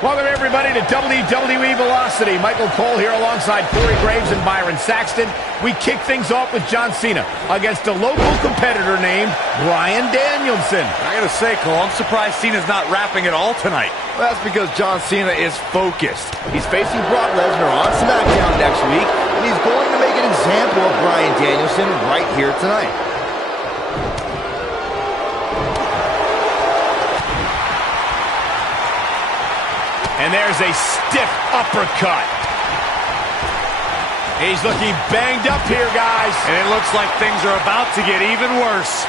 Welcome, everybody, to WWE Velocity. Michael Cole here alongside Corey Graves and Byron Saxton. We kick things off with John Cena against a local competitor named Bryan Danielson. I gotta say, Cole, I'm surprised Cena's not rapping at all tonight. Well, that's because John Cena is focused. He's facing Brock Lesnar on SmackDown next week, and he's going to make an example of Bryan Danielson right here tonight. And there's a stiff uppercut. He's looking banged up here, guys. And it looks like things are about to get even worse.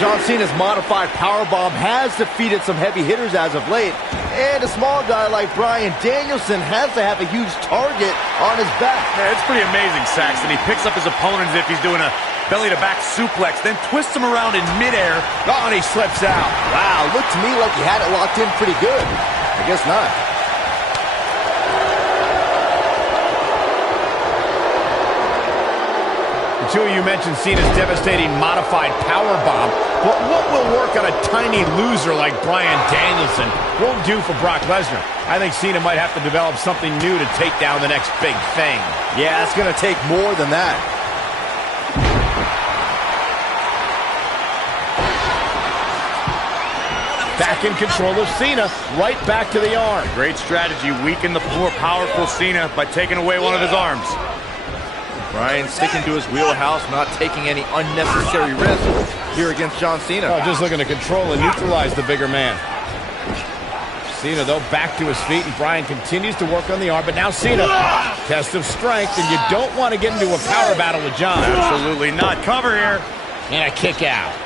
John Cena's modified powerbomb has defeated some heavy hitters as of late, and a small guy like Bryan Danielson has to have a huge target on his back. Yeah, it's pretty amazing, Saxton. He picks up his opponent as if he's doing a belly-to-back suplex, then twists him around in midair. Oh, and he slips out. Wow, looked to me like he had it locked in pretty good. I guess not. The two of you mentioned Cena's devastating modified powerbomb, but what will work on a tiny loser like Bryan Danielson won't do for Brock Lesnar. I think Cena might have to develop something new to take down the next big thing. Yeah, it's going to take more than that. Back in control of Cena, right back to the arm. Great strategy, weaken the more powerful Cena by taking away one of his arms. Bryan sticking to his wheelhouse, not taking any unnecessary risks here against John Cena. Oh, just looking to control and neutralize the bigger man. Cena, though, back to his feet, and Bryan continues to work on the arm, but now Cena, test of strength, and you don't want to get into a power battle with John. Absolutely not. Cover here. And a kick out.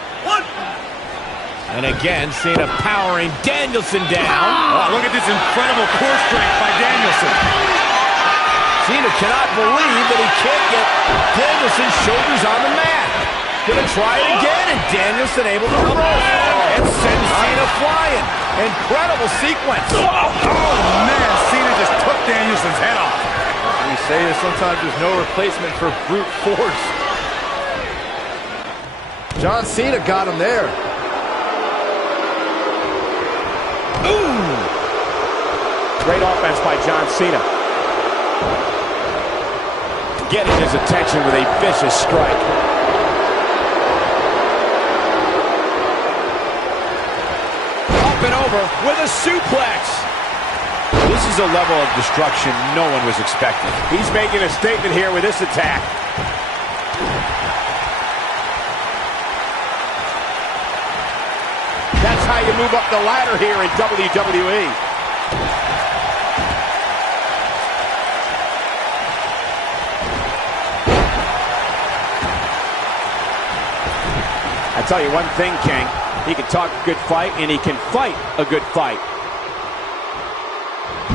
And again, Cena powering Danielson down. Oh, look at this incredible core strength by Danielson. Cena cannot believe that he can't get Danielson's shoulders on the mat. Gonna try it again, and Danielson able to reverse and send Cena flying. Incredible sequence. Oh, man, Cena just took Danielson's head off. We say that sometimes there's no replacement for brute force. John Cena got him there. Ooh! Great offense by John Cena. Getting his attention with a vicious strike. Up and over with a suplex. This is a level of destruction no one was expecting. He's making a statement here with this attack. That's how you move up the ladder here in WWE. I tell you one thing, King. He can talk a good fight, and he can fight a good fight.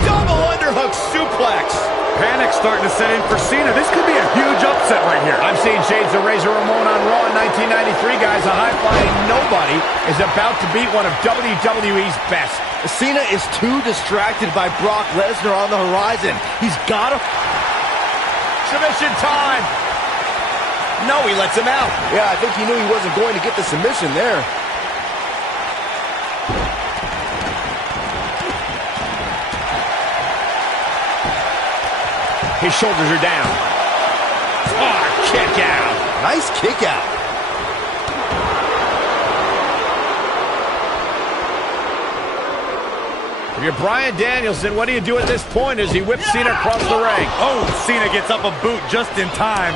Double underhook suplex. Panic starting to set in for Cena. This could be a huge upset right here. I'm seeing shades of Razor Ramon on Raw in 1993, guys. A high-flying nobody is about to beat one of WWE's best. Cena is too distracted by Brock Lesnar on the horizon. He's got to... Submission time. No, he lets him out. Yeah, I think he knew he wasn't going to get the submission there. His shoulders are down. Oh, kick out. Nice kick out. If you're Bryan Danielson, what do you do at this point as he whips Cena across the ring? Oh, Cena gets up a boot just in time.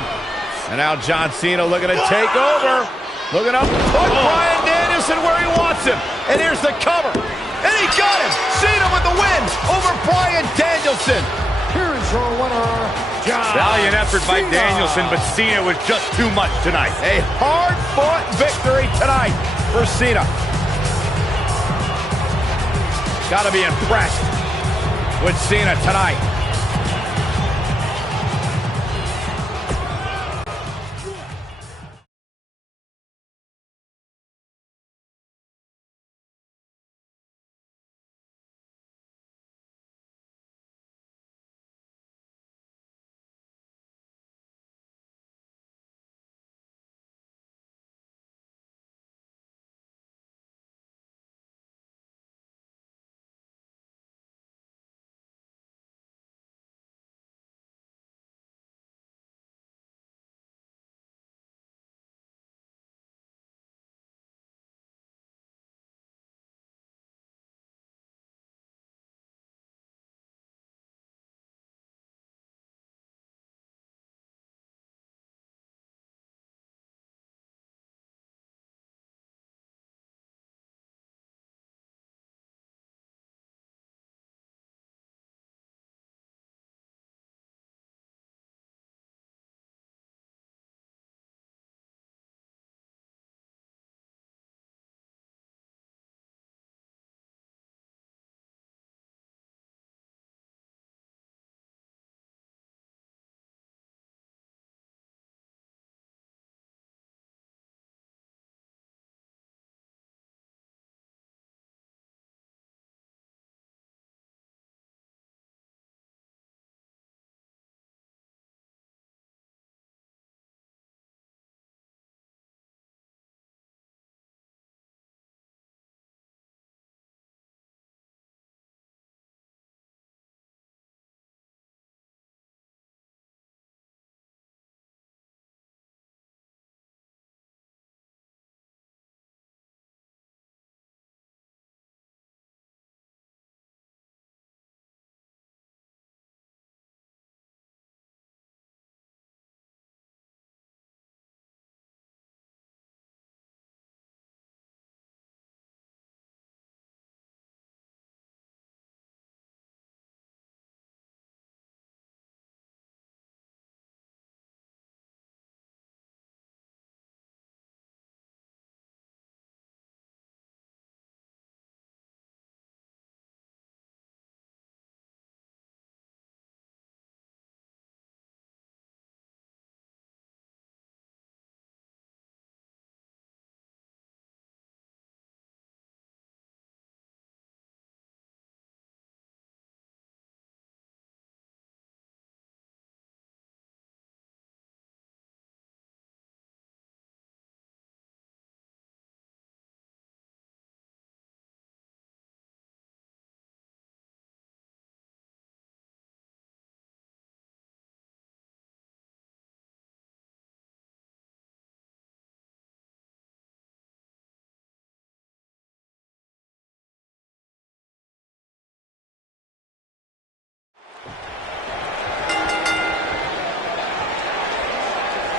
And now John Cena looking to take over. Looking up to put Bryan Danielson where he wants him. And here's the cover. And he got him. Cena with the win over Bryan Danielson. Here is your winner, John Valiant effort by Cena. Danielson, but Cena was just too much tonight. A hard-fought victory tonight for Cena. Got to be impressed with Cena tonight.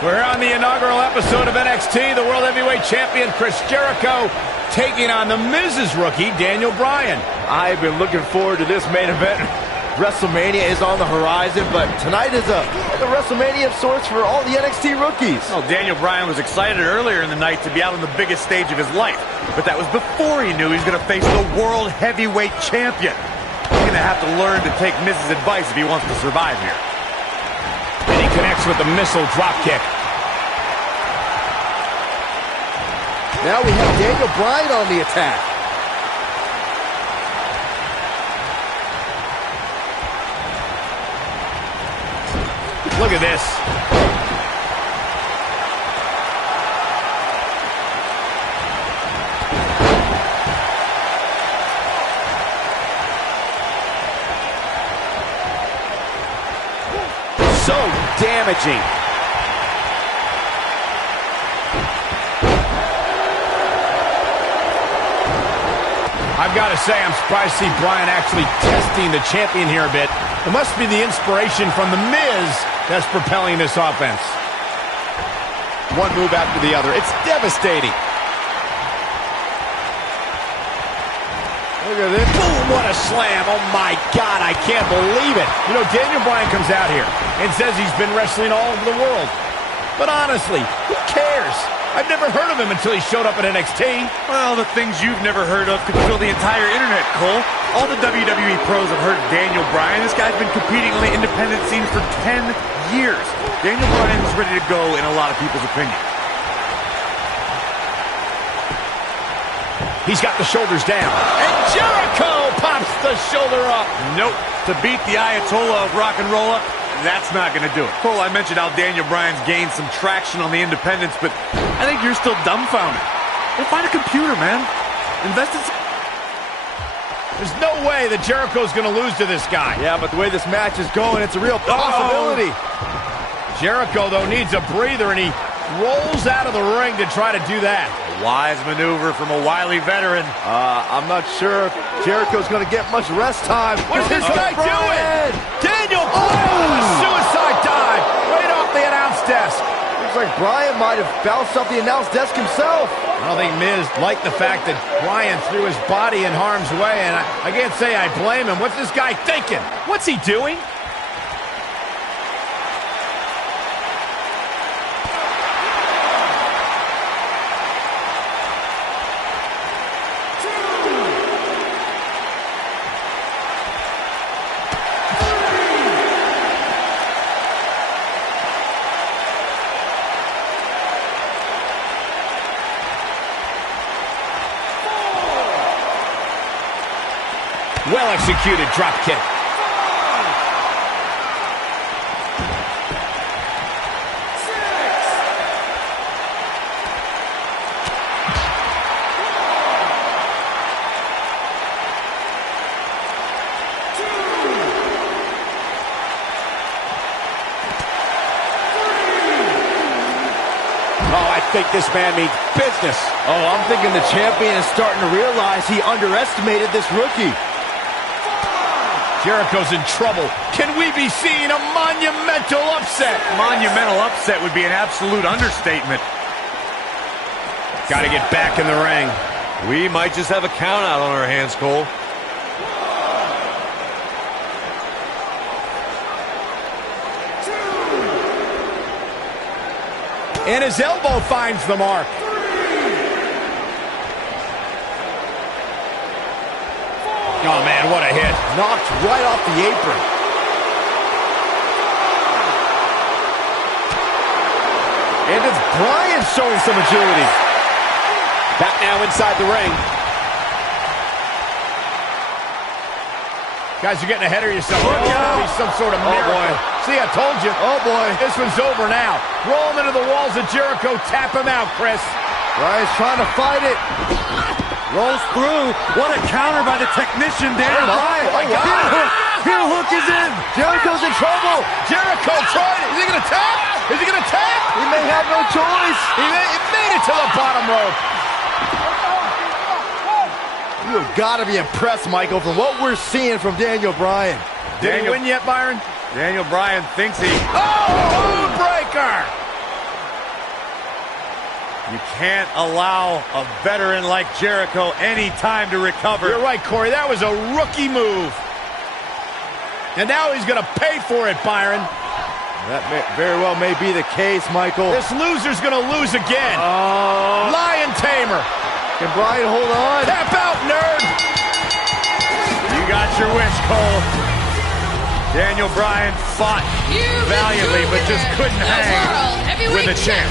We're here on the inaugural episode of NXT. The World Heavyweight Champion Chris Jericho taking on the Miz's rookie, Daniel Bryan. I've been looking forward to this main event. WrestleMania is on the horizon, but tonight is a WrestleMania of sorts for all the NXT rookies. Well, Daniel Bryan was excited earlier in the night to be out on the biggest stage of his life, but that was before he knew he was going to face the World Heavyweight Champion. He's going to have to learn to take Miz's advice if he wants to survive here. And he connects with the missile dropkick. Now we have Daniel Bryan on the attack. Look at this. So damaging. I've got to say, I'm surprised to see Bryan actually testing the champion here a bit. It must be the inspiration from The Miz that's propelling this offense. One move after the other. It's devastating. Look at this. Boom, what a slam. Oh, my God, I can't believe it. You know, Daniel Bryan comes out here and says he's been wrestling all over the world. But honestly, who cares? I've never heard of him until he showed up at NXT. Well, the things you've never heard of could fill the entire internet, Cole. All the WWE pros have heard of Daniel Bryan. This guy's been competing on the independent scene for 10 years. Daniel Bryan is ready to go in a lot of people's opinion. He's got the shoulders down. And Jericho pops the shoulder up. Nope. To beat the Ayatollah of rock and roll up, that's not going to do it. Cole, I mentioned how Daniel Bryan's gained some traction on the independents, but I think you're still dumbfounded. Well, find a computer, man. Invest in some... There's no way that Jericho's going to lose to this guy. Yeah, but the way this match is going, it's a real possibility. Jericho, though, needs a breather, and he rolls out of the ring to try to do that. A wise maneuver from a wily veteran. I'm not sure if Jericho's going to get much rest time. What's this guy doing? Daniel Bryan, a suicide dive right off the announce desk. Looks like Bryan might have bounced off the announce desk himself. I don't think Miz liked the fact that Bryan threw his body in harm's way, and I can't say I blame him. What's this guy thinking? What's he doing? Well-executed drop kick. I think this man means business. Oh, I'm thinking the champion is starting to realize he underestimated this rookie. Jericho's in trouble. Can we be seeing a monumental upset? Monumental upset would be an absolute understatement. Got to get back in the ring. We might just have a count out on our hands, Cole. And his elbow finds the mark. Oh, man, what a hit. Knocked right off the apron. And it's Bryan showing some agility. Back now inside the ring. Guys, you're getting ahead of yourself. Be some sort of miracle. Boy. See, I told you. Oh, boy. This one's over now. Roll him into the walls of Jericho. Tap him out, Chris. Bryan's trying to fight it. Rolls through. What a counter by the technician, Daniel Bryan. Oh, my God. Heel hook is in. Jericho's in trouble. Jericho tried it. Is he going to tap? Is he going to tap? He may have no choice. He made it to the bottom rope. You've got to be impressed, Michael, from what we're seeing from Daniel Bryan. Did he win yet, Byron? Daniel Bryan thinks he... Oh, breaker! You can't allow a veteran like Jericho any time to recover. You're right, Corey. That was a rookie move. And now he's going to pay for it, Byron. That very well may be the case, Michael. This loser's going to lose again. Lion Tamer. Can Bryan hold on? Tap out, nerd. You got your wish, Cole. Daniel Bryan fought valiantly, but just couldn't hang with the champ.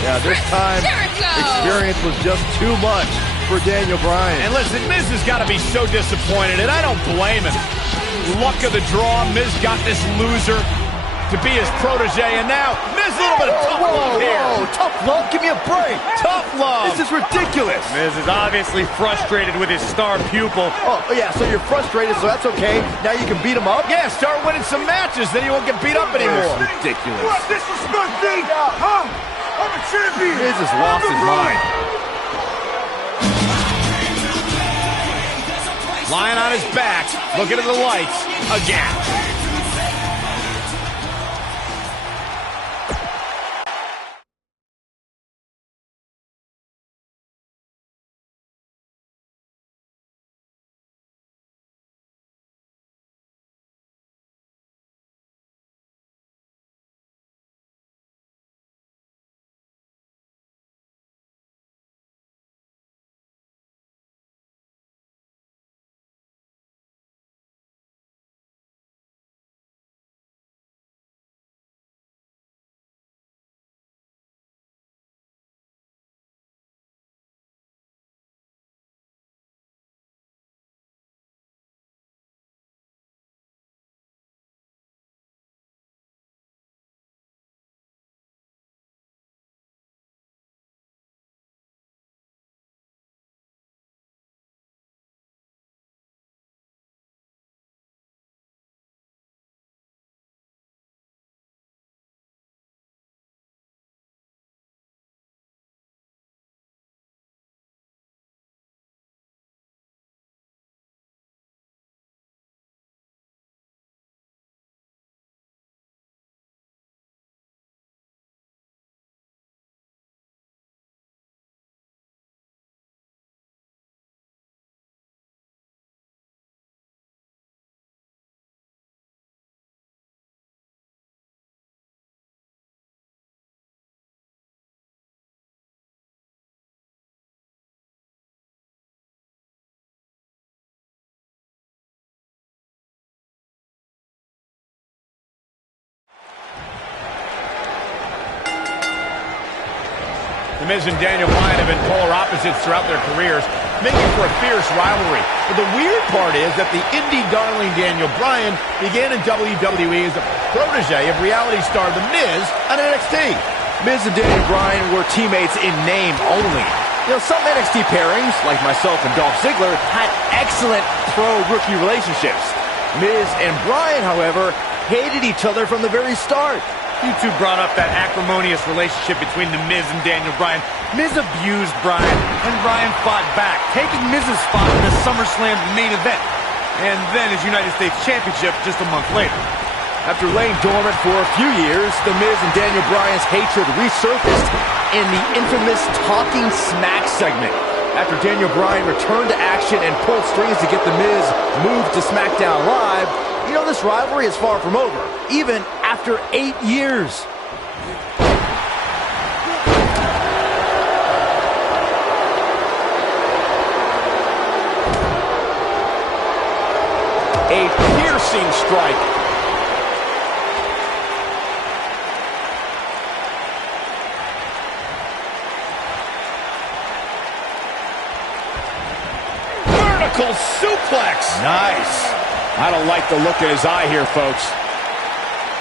Yeah, this time, experience was just too much for Daniel Bryan. And listen, Miz has got to be so disappointed, and I don't blame him. Luck of the draw, Miz got this loser to be his protege, and now Miz a little bit of tough love here. Tough love? Give me a break. Tough love. This is ridiculous. Miz is obviously frustrated with his star pupil. Oh, yeah, so you're frustrated, so that's okay. Now you can beat him up? Yeah, start winning some matches, then you won't get beat up anymore. Ridiculous. What disrespect me? Huh? I'm a champion. Miz has lost his mind. Lying on his back, looking at the lights again. The Miz and Daniel Bryan have been polar opposites throughout their careers, making for a fierce rivalry. But the weird part is that the indie darling Daniel Bryan began in WWE as a protege of reality star The Miz on NXT. Miz and Daniel Bryan were teammates in name only. You know, some NXT pairings, like myself and Dolph Ziggler, had excellent pro-rookie relationships. Miz and Bryan, however, hated each other from the very start. You two brought up that acrimonious relationship between The Miz and Daniel Bryan. Miz abused Bryan, and Bryan fought back, taking Miz's spot in the SummerSlam main event, and then his United States Championship just a month later. After laying dormant for a few years, The Miz and Daniel Bryan's hatred resurfaced in the infamous Talking Smack segment. After Daniel Bryan returned to action and pulled strings to get The Miz moved to SmackDown Live, you know, this rivalry is far from over, even after 8 years. A piercing strike. Vertical suplex. Nice. I don't like the look in his eye here, folks.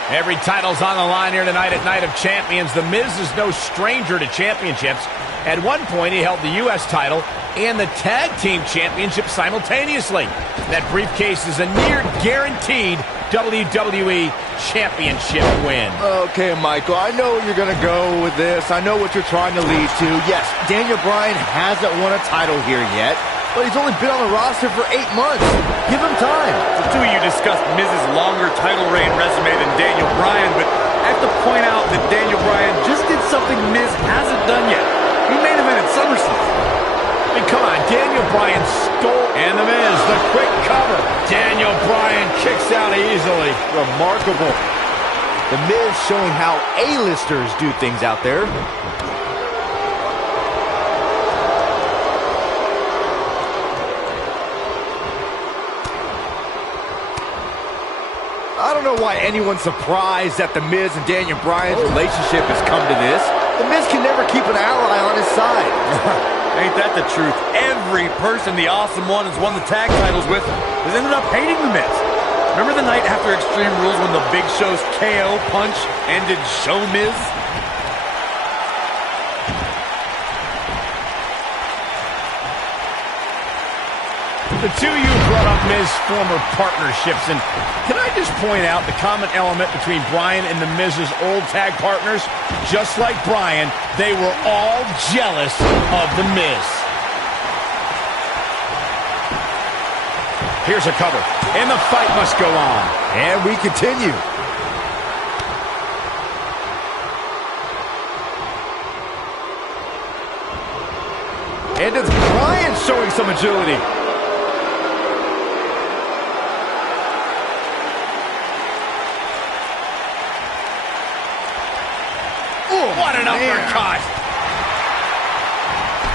Every title's on the line here tonight at Night of Champions. The Miz is no stranger to championships. At one point, he held the U.S. title and the Tag Team Championship simultaneously. That briefcase is a near-guaranteed WWE Championship win. Okay, Michael, I know you're going to go with this. I know what you're trying to lead to. Yes, Daniel Bryan hasn't won a title here yet, but he's only been on the roster for 8 months. Give him time. The two of you discussed Miz's longer title reign resume than Daniel Bryan, but I have to point out that Daniel Bryan just did something Miz hasn't done yet. He Daniel Bryan stole, and The Miz, the quick cover. Daniel Bryan kicks out easily. Remarkable. The Miz showing how A-listers do things out there. I don't know why anyone's surprised that The Miz and Daniel Bryan's relationship has come to this. The Miz can never keep an ally on his side. Ain't that the truth? Every person the Awesome One has won the tag titles with has ended up hating The Miz. Remember the night after Extreme Rules when the Big Show's KO punch ended Show Miz? The two of you brought up Miz's former partnerships, and can I just point out the common element between Bryan and The Miz's old tag partners? Just like Bryan, they were all jealous of The Miz. Here's a cover, and the fight must go on. And we continue. And it's Bryan showing some agility. What an uppercut!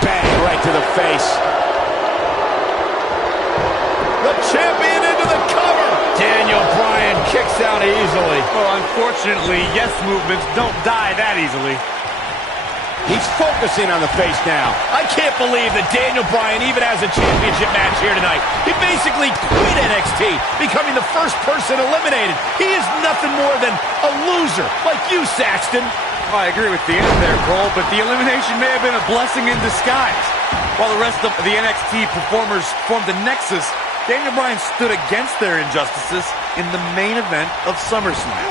Bang, right to the face. The champion into the cover! Daniel Bryan kicks out easily. Well, unfortunately, yes movements don't die that easily. He's focusing on the face now. I can't believe that Daniel Bryan even has a championship match here tonight. He basically quit NXT, becoming the first person eliminated. He is nothing more than a loser, like you, Saxton. Well, I agree with the end there, Cole, but the elimination may have been a blessing in disguise. While the rest of the NXT performers formed a nexus, Daniel Bryan stood against their injustices in the main event of SummerSlam.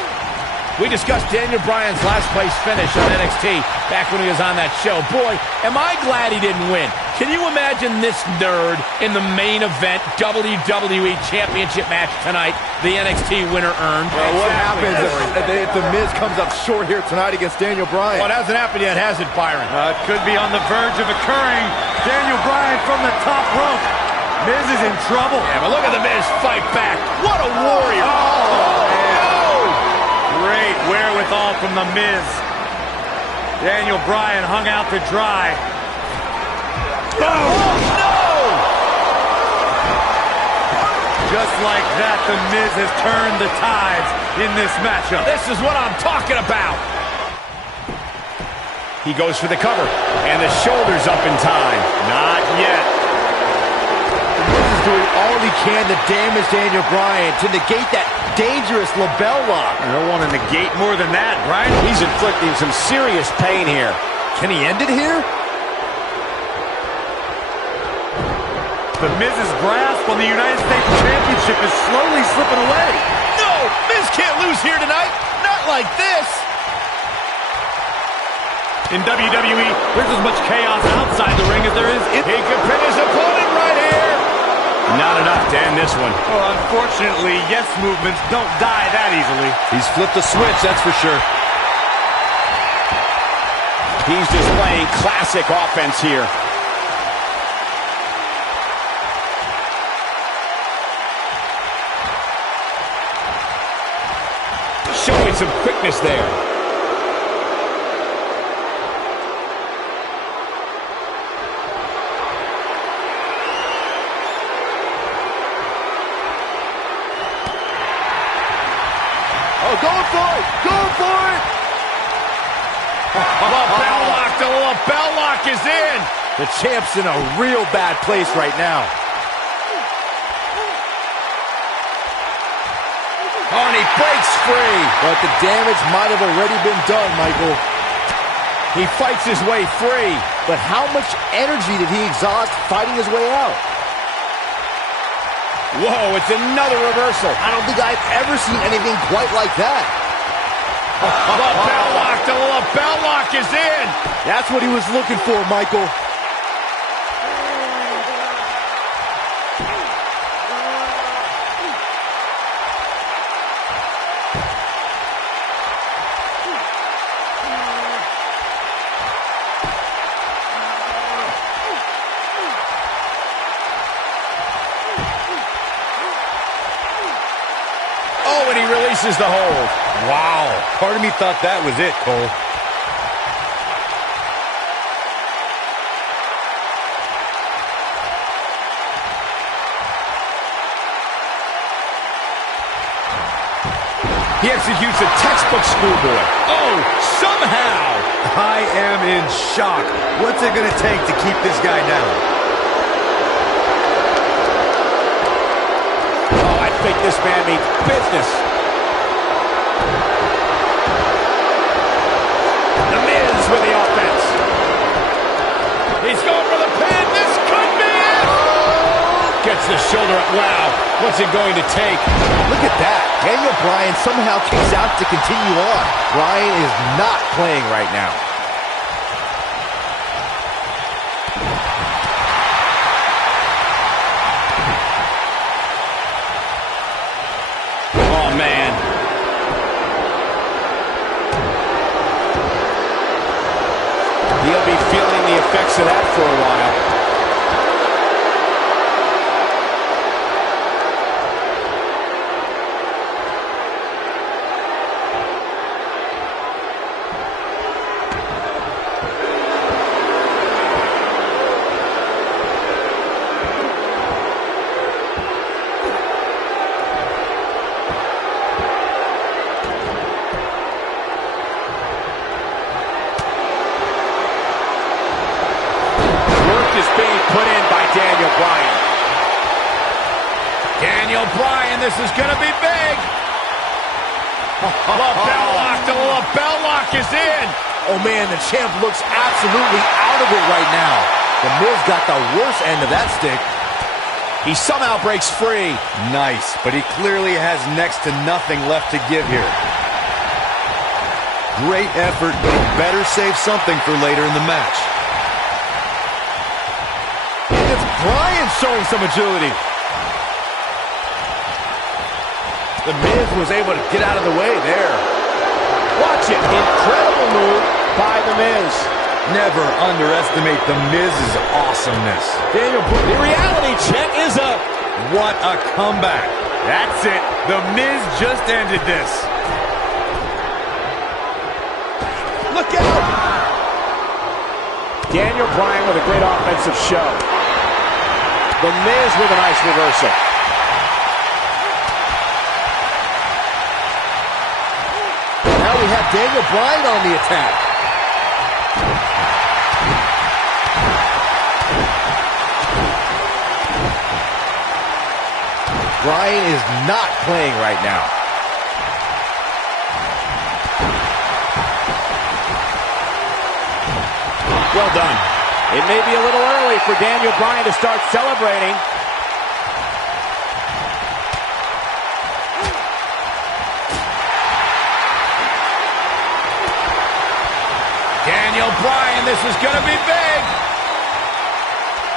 We discussed Daniel Bryan's last place finish on NXT back when he was on that show. Boy, am I glad he didn't win. Can you imagine this nerd in the main event WWE Championship match tonight the NXT winner earned? Well, what happens if The Miz comes up short here tonight against Daniel Bryan? Well, it hasn't happened yet, has it, Byron? It could be on the verge of occurring. Daniel Bryan from the top rope. Miz is in trouble. Yeah, but look at The Miz fight back. What a warrior. Great wherewithal from The Miz. Daniel Bryan hung out to dry. Boom! Oh, no! Just like that, The Miz has turned the tides in this matchup. This is what I'm talking about. He goes for the cover, and the shoulder's up in time. Not yet. The Miz is doing all he can to damage Daniel Bryan, to negate that dangerous label lock. I don't want to negate more than that, Brian. He's inflicting some serious pain here. Can he end it here? The Miz's grasp on the United States Championship is slowly slipping away. No! Miz can't lose here tonight. Not like this. In WWE, there's as much chaos outside the ring as there is in. He could pin his opponent right here. Not enough to end this one. Well, unfortunately, yes movements don't die that easily. He's flipped the switch, that's for sure. He's displaying classic offense here. Showing some quickness there. Oh, going for it! Going for it! The bell lock is in. The champ's in a real bad place right now. Oh, and he breaks free. But the damage might have already been done, Michael. He fights his way free. But how much energy did he exhaust fighting his way out? Whoa, it's another reversal. I don't think I've ever seen anything quite like that. The bell lock is in. That's what he was looking for, Michael. releases the hold. Wow. Part of me thought that was it, Cole. He executes a textbook schoolboy. Oh, somehow. I am in shock. What's it going to take to keep this guy down? Oh, I think this man means business. The Miz with the offense. He's going for the pin. This could be it. Gets the shoulder up. Wow. What's it going to take? Look at that. Daniel Bryan somehow kicks out to continue on. Bryan is not playing right now. Oh, man. He'll be feeling the effects of that for a while. Is being put in by Daniel Bryan. Daniel Bryan, this is going to be big. Lapel lock, the lapel lock is in. Oh, man, the champ looks absolutely out of it right now. The Miz got the worst end of that stick. He somehow breaks free. Nice, but he clearly has next to nothing left to give here. Great effort, but he better save something for later in the match. It's Bryan showing some agility. The Miz was able to get out of the way there. Watch it. Incredible move by The Miz. Never underestimate The Miz's awesomeness. Daniel Bryan, the reality check is up. What a comeback. That's it. The Miz just ended this. Look out. Daniel Bryan with a great offensive show. The Miz with a nice reversal. Now we have Daniel Bryan on the attack. Bryan is not playing right now. Well done. It may be a little early for Daniel Bryan to start celebrating. Daniel Bryan, this is going to be big.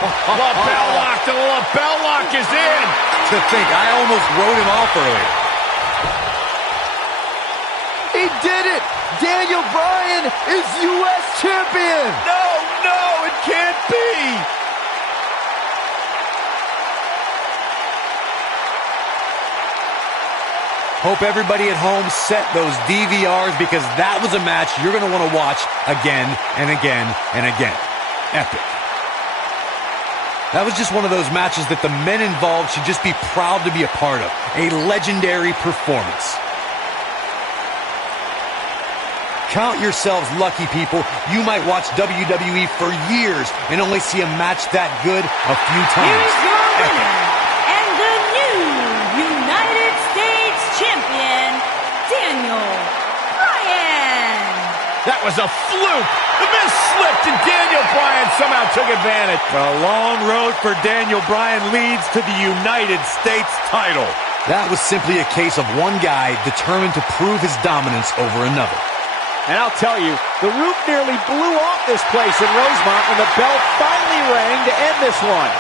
Lapel lock, the lapel lock is in. To think, I almost wrote him off earlier. He did it! Daniel Bryan is U.S. champion! No, it can't be. Hope everybody at home set those DVRs because that was a match you're going to want to watch again and again and again. Epic. That was just one of those matches that the men involved should just be proud to be a part of. A legendary performance. Count yourselves lucky, people. You might watch WWE for years and only see a match that good a few times. Here's your winner and the new United States champion, Daniel Bryan. That was a fluke. The Miz slipped and Daniel Bryan somehow took advantage. A long road for Daniel Bryan leads to the United States title. That was simply a case of one guy determined to prove his dominance over another. And I'll tell you, the roof nearly blew off this place in Rosemont when the bell finally rang to end this one.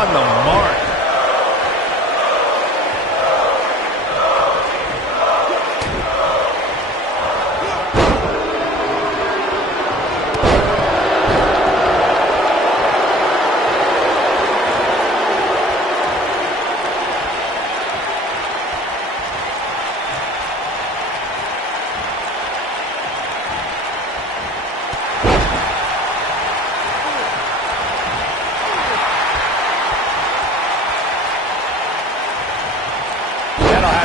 on the mark.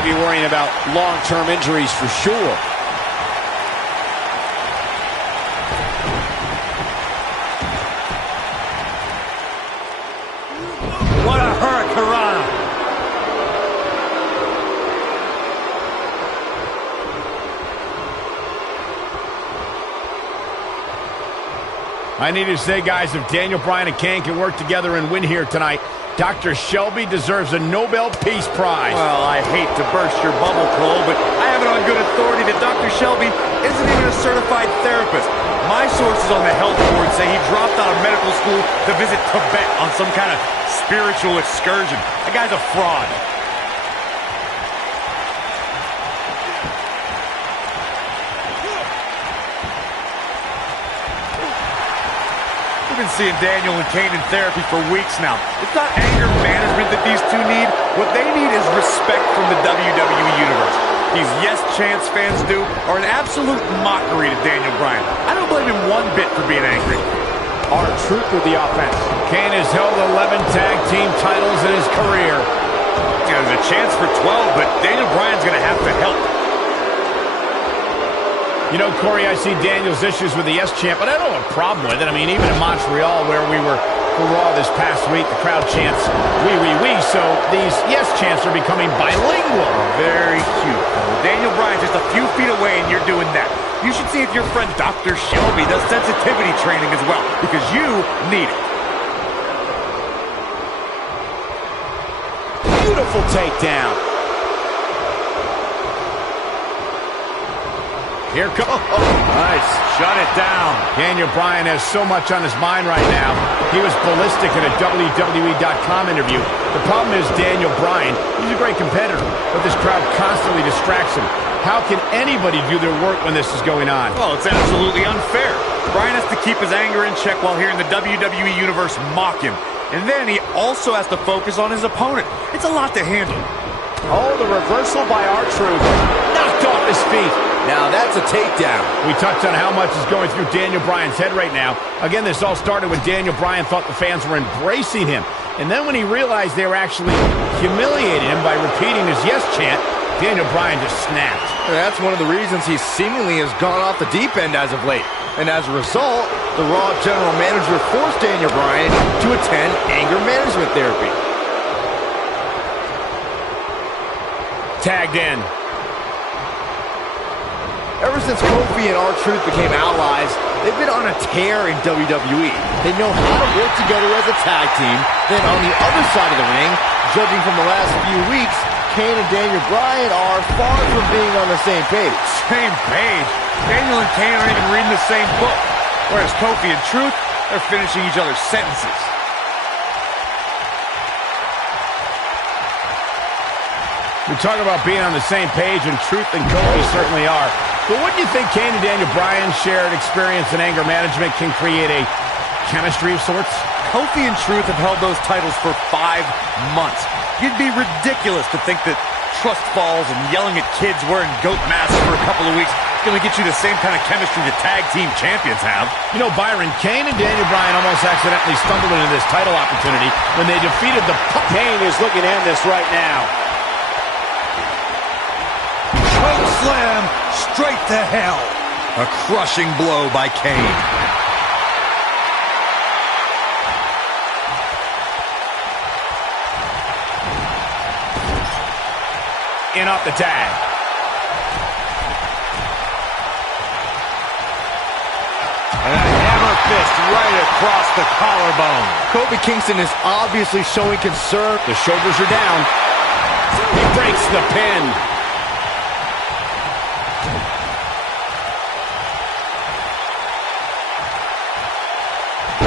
Be worrying about long-term injuries for sure. What a hurricanrana. I need to say, guys, if Daniel Bryan and Kane can work together and win here tonight, Dr. Shelby deserves a Nobel Peace Prize. Well, I hate to burst your bubble, Cole, but I have it on good authority that Dr. Shelby isn't even a certified therapist. My sources on the health board say he dropped out of medical school to visit Tibet on some kind of spiritual excursion. That guy's a fraud. We've been seeing Daniel and Kane in therapy for weeks now. It's not anger management that these two need. What they need is respect from the WWE Universe. These Yes Chance fans do are an absolute mockery to Daniel Bryan. I don't blame him one bit for being angry. R-Truth with the offense. Kane has held 11 tag team titles in his career. Yeah, there's a chance for 12, but Daniel Bryan's going to have to help. You know, Corey, I see Daniel's issues with the Yes Chant, but I don't have a problem with it. I mean, even in Montreal, where we were for Raw this past week, the crowd chants, "We, we, we," so these Yes Chants are becoming bilingual. Very cute. Daniel Bryan's just a few feet away, and you're doing that. You should see if your friend Dr. Shelby does sensitivity training as well, because you need it. Beautiful takedown. Here comes. Nice. Shut it down. Daniel Bryan has so much on his mind right now. He was ballistic in a WWE2k19 interview. The problem is Daniel Bryan, he's a great competitor, but this crowd constantly distracts him. How can anybody do their work when this is going on? Well, it's absolutely unfair. Bryan has to keep his anger in check while hearing the WWE Universe mock him. And then he also has to focus on his opponent. It's a lot to handle. Oh, the reversal by R-Truth. Knocked off his feet. Now that's a takedown. We touched on how much is going through Daniel Bryan's head right now. Again, this all started when Daniel Bryan thought the fans were embracing him. And then when he realized they were actually humiliating him by repeating his Yes Chant, Daniel Bryan just snapped. That's one of the reasons he seemingly has gone off the deep end as of late. And as a result, the Raw general manager forced Daniel Bryan to attend anger management therapy. Tagged in. Ever since Kofi and R-Truth became allies, they've been on a tear in WWE. They know how to work together as a tag team. Then on the other side of the ring, judging from the last few weeks, Kane and Daniel Bryan are far from being on the same page. Same page? Daniel and Kane aren't even reading the same book. Whereas Kofi and Truth, they're finishing each other's sentences. We talk about being on the same page, and Truth and Kofi certainly are. But wouldn't you think Kane and Daniel Bryan's shared experience in anger management can create a chemistry of sorts? Kofi and Truth have held those titles for 5 months. You'd be ridiculous to think that trust falls and yelling at kids wearing goat masks for a couple of weeks is going to get you the same kind of chemistry the tag team champions have. You know, Byron, Kane and Daniel Bryan almost accidentally stumbled into this title opportunity when they defeated the... Kane is looking at this right now. Choke slam straight to hell. A crushing blow by Kane. In off the tag. And a hammer fist right across the collarbone. Kofi Kingston is obviously showing concern. The shoulders are down. He breaks the pin.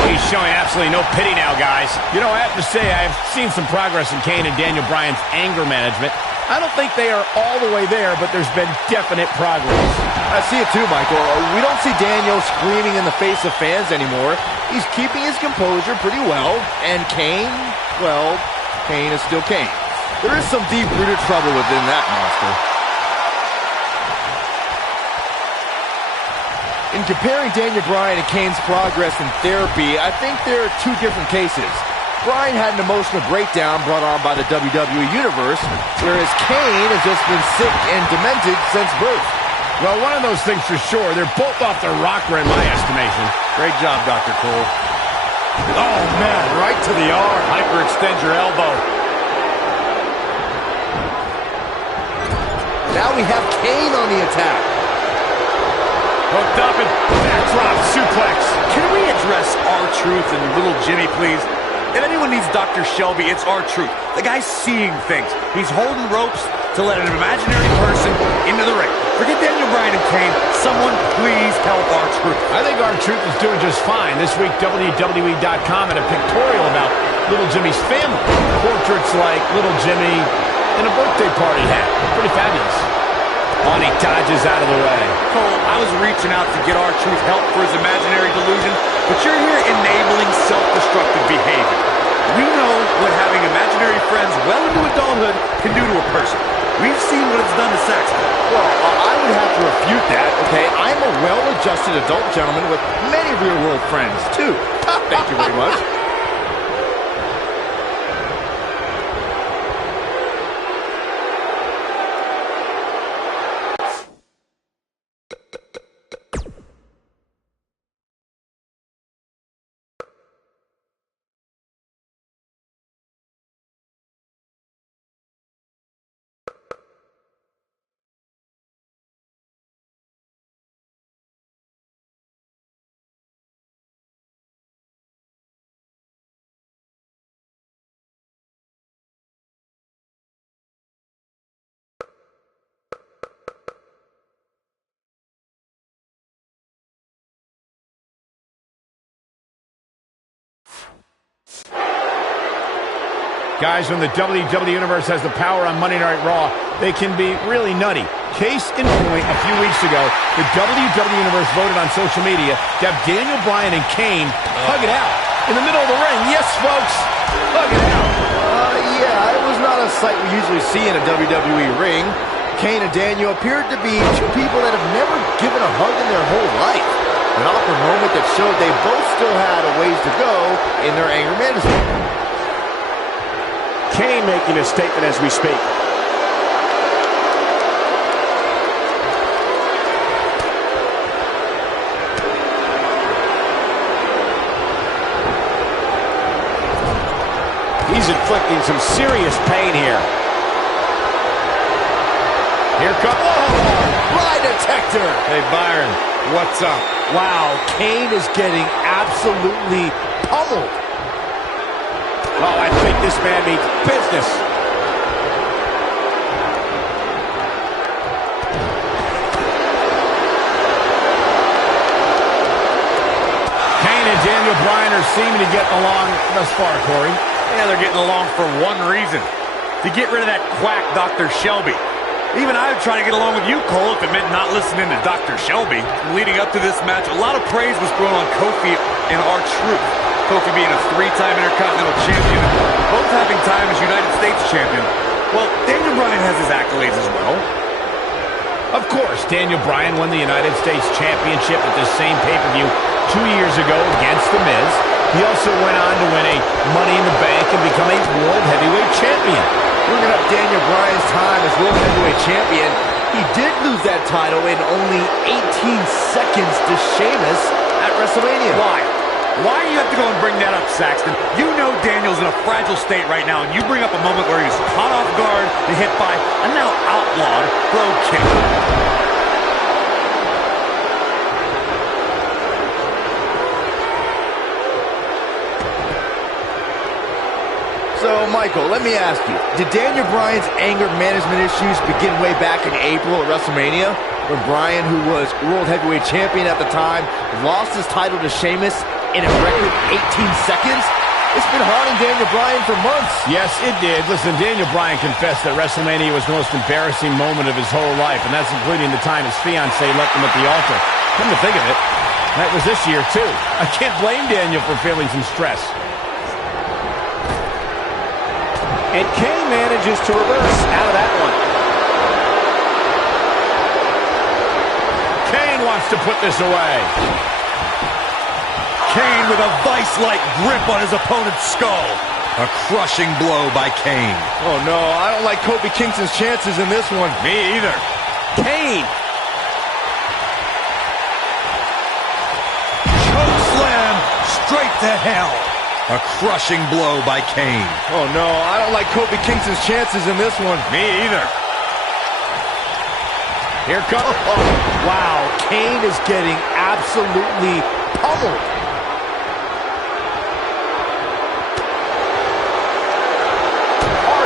He's showing absolutely no pity now, guys. You know, I have to say, I've seen some progress in Kane and Daniel Bryan's anger management. I don't think they are all the way there, but there's been definite progress. I see it too, Michael. We don't see Daniel screaming in the face of fans anymore. He's keeping his composure pretty well. And Kane, well, Kane is still Kane. There is some deep-rooted trouble within that monster. In comparing Daniel Bryan and Kane's progress in therapy, I think there are two different cases. Bryan had an emotional breakdown brought on by the WWE Universe, whereas Kane has just been sick and demented since birth. Well, one of those things for sure. They're both off their rocker in my estimation. Great job, Dr. Cole. Oh, man, right to the arm. Hyperextend your elbow. Now we have Kane on the attack. Hooked up and backdrop suplex. Can we address R-Truth and little Jimmy, please? If anyone needs Dr. Shelby, it's R-Truth. The guy's seeing things. He's holding ropes to let an imaginary person into the ring. Forget Daniel Bryan and Kane. Someone please help R-Truth. I think R-Truth is doing just fine. This week, WWE2k19 had a pictorial about little Jimmy's family. Portraits like little Jimmy in a birthday party hat. Pretty fabulous. And he dodges out of the way. Cole, I was reaching out to get R-Truth help for his imaginary delusion, but you're here enabling self-destructive behavior. We know what having imaginary friends well into adulthood can do to a person. We've seen what it's done to Saxton. Well, I would have to refute that, okay? I'm a well-adjusted adult gentleman with many real-world friends, too. Thank you very much. Guys, when the WWE Universe has the power on Monday Night Raw, they can be really nutty. Case in point, a few weeks ago, the WWE Universe voted on social media to have Daniel Bryan and Kane hug it out in the middle of the ring. Yes, folks, hug it out. Yeah, it was not a sight we usually see in a WWE ring. Kane and Daniel appeared to be two people that have never given a hug in their whole life. An awkward moment that showed they both still had a ways to go in their anger management. Kane making a statement as we speak. He's inflicting some serious pain here. Here comes... Oh, lie detector! Hey, Byron, what's up? Wow, Kane is getting absolutely pummeled. Oh, I think this man means business. Kane and Daniel Bryan are seeming to get along thus far, Corey. Yeah, they're getting along for one reason. To get rid of that quack Dr. Shelby. Even I would try to get along with you, Cole, if it meant not listening to Dr. Shelby. Leading up to this match, a lot of praise was thrown on Kofi and R-Truth. Kofi being a three-time Intercontinental Champion, both having time as United States Champion. Well, Daniel Bryan has his accolades as well. Of course, Daniel Bryan won the United States Championship at this same pay-per-view 2 years ago against The Miz. He also went on to win a Money in the Bank and become a World Heavyweight Champion. Bringing up Daniel Bryan's time as World Heavyweight Champion, he did lose that title in only 18 seconds to Sheamus at WrestleMania. Why? Why do you have to go and bring that up, Saxton? You know Daniel's in a fragile state right now, and you bring up a moment where he's caught off guard and hit by a now outlawed Brogue Kick. So, Michael, let me ask you, did Daniel Bryan's anger management issues begin way back in April at WrestleMania, when Bryan, who was World Heavyweight Champion at the time, lost his title to Sheamus in a record 18 seconds? It's been haunting Daniel Bryan for months. Yes, it did. Listen, Daniel Bryan confessed that WrestleMania was the most embarrassing moment of his whole life, and that's including the time his fiancée left him at the altar. Come to think of it, that was this year, too. I can't blame Daniel for feeling some stress. And Kane manages to reverse out of that one. Kane wants to put this away. Kane with a vice-like grip on his opponent's skull. A crushing blow by Kane. Oh, no, I don't like Kofi Kingston's chances in this one. Me either. Kane. Choke slam straight to hell. A crushing blow by Kane. Oh, no, I don't like Kofi Kingston's chances in this one. Me either. Here comes... Oh, wow, Kane is getting absolutely pummeled.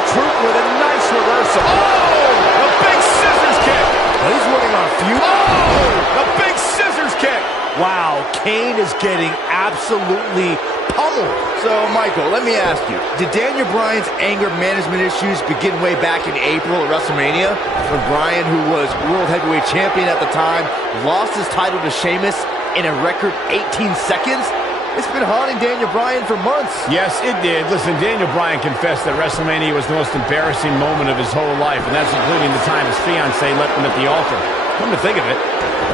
Truth with a nice reversal. Oh! A big scissors kick! Well, he's running on fumes. Oh! A big scissors kick! Wow, Kane is getting absolutely pummeled. So, Michael, let me ask you, did Daniel Bryan's anger management issues begin way back in April at WrestleMania? When Bryan, who was World Heavyweight Champion at the time, lost his title to Sheamus in a record 18 seconds? It's been haunting Daniel Bryan for months. Yes, it did. Listen, Daniel Bryan confessed that WrestleMania was the most embarrassing moment of his whole life, and that's including the time his fiancée left him at the altar. Come to think of it,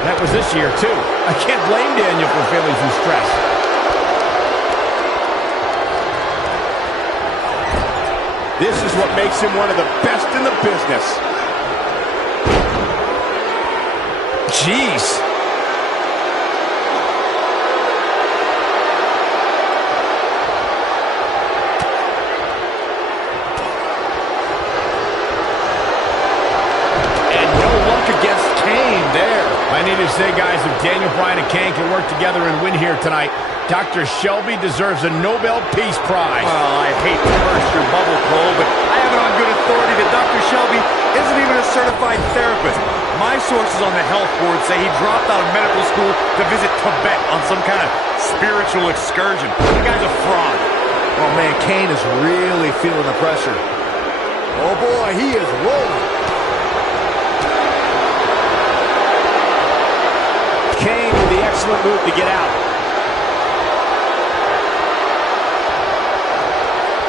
that was this year, too. I can't blame Daniel for feeling some stress. This is what makes him one of the best in the business. Jeez. I need to say, guys, if Daniel Bryan and Kane can work together and win here tonight, Dr. Shelby deserves a Nobel Peace Prize. Well, I hate to burst your bubble, Cole, but I have it on good authority that Dr. Shelby isn't even a certified therapist. My sources on the health board say he dropped out of medical school to visit Tibet on some kind of spiritual excursion. The guy's a fraud. Oh, man, Kane is really feeling the pressure. Oh, boy, he is rolling. Kane with the excellent move to get out.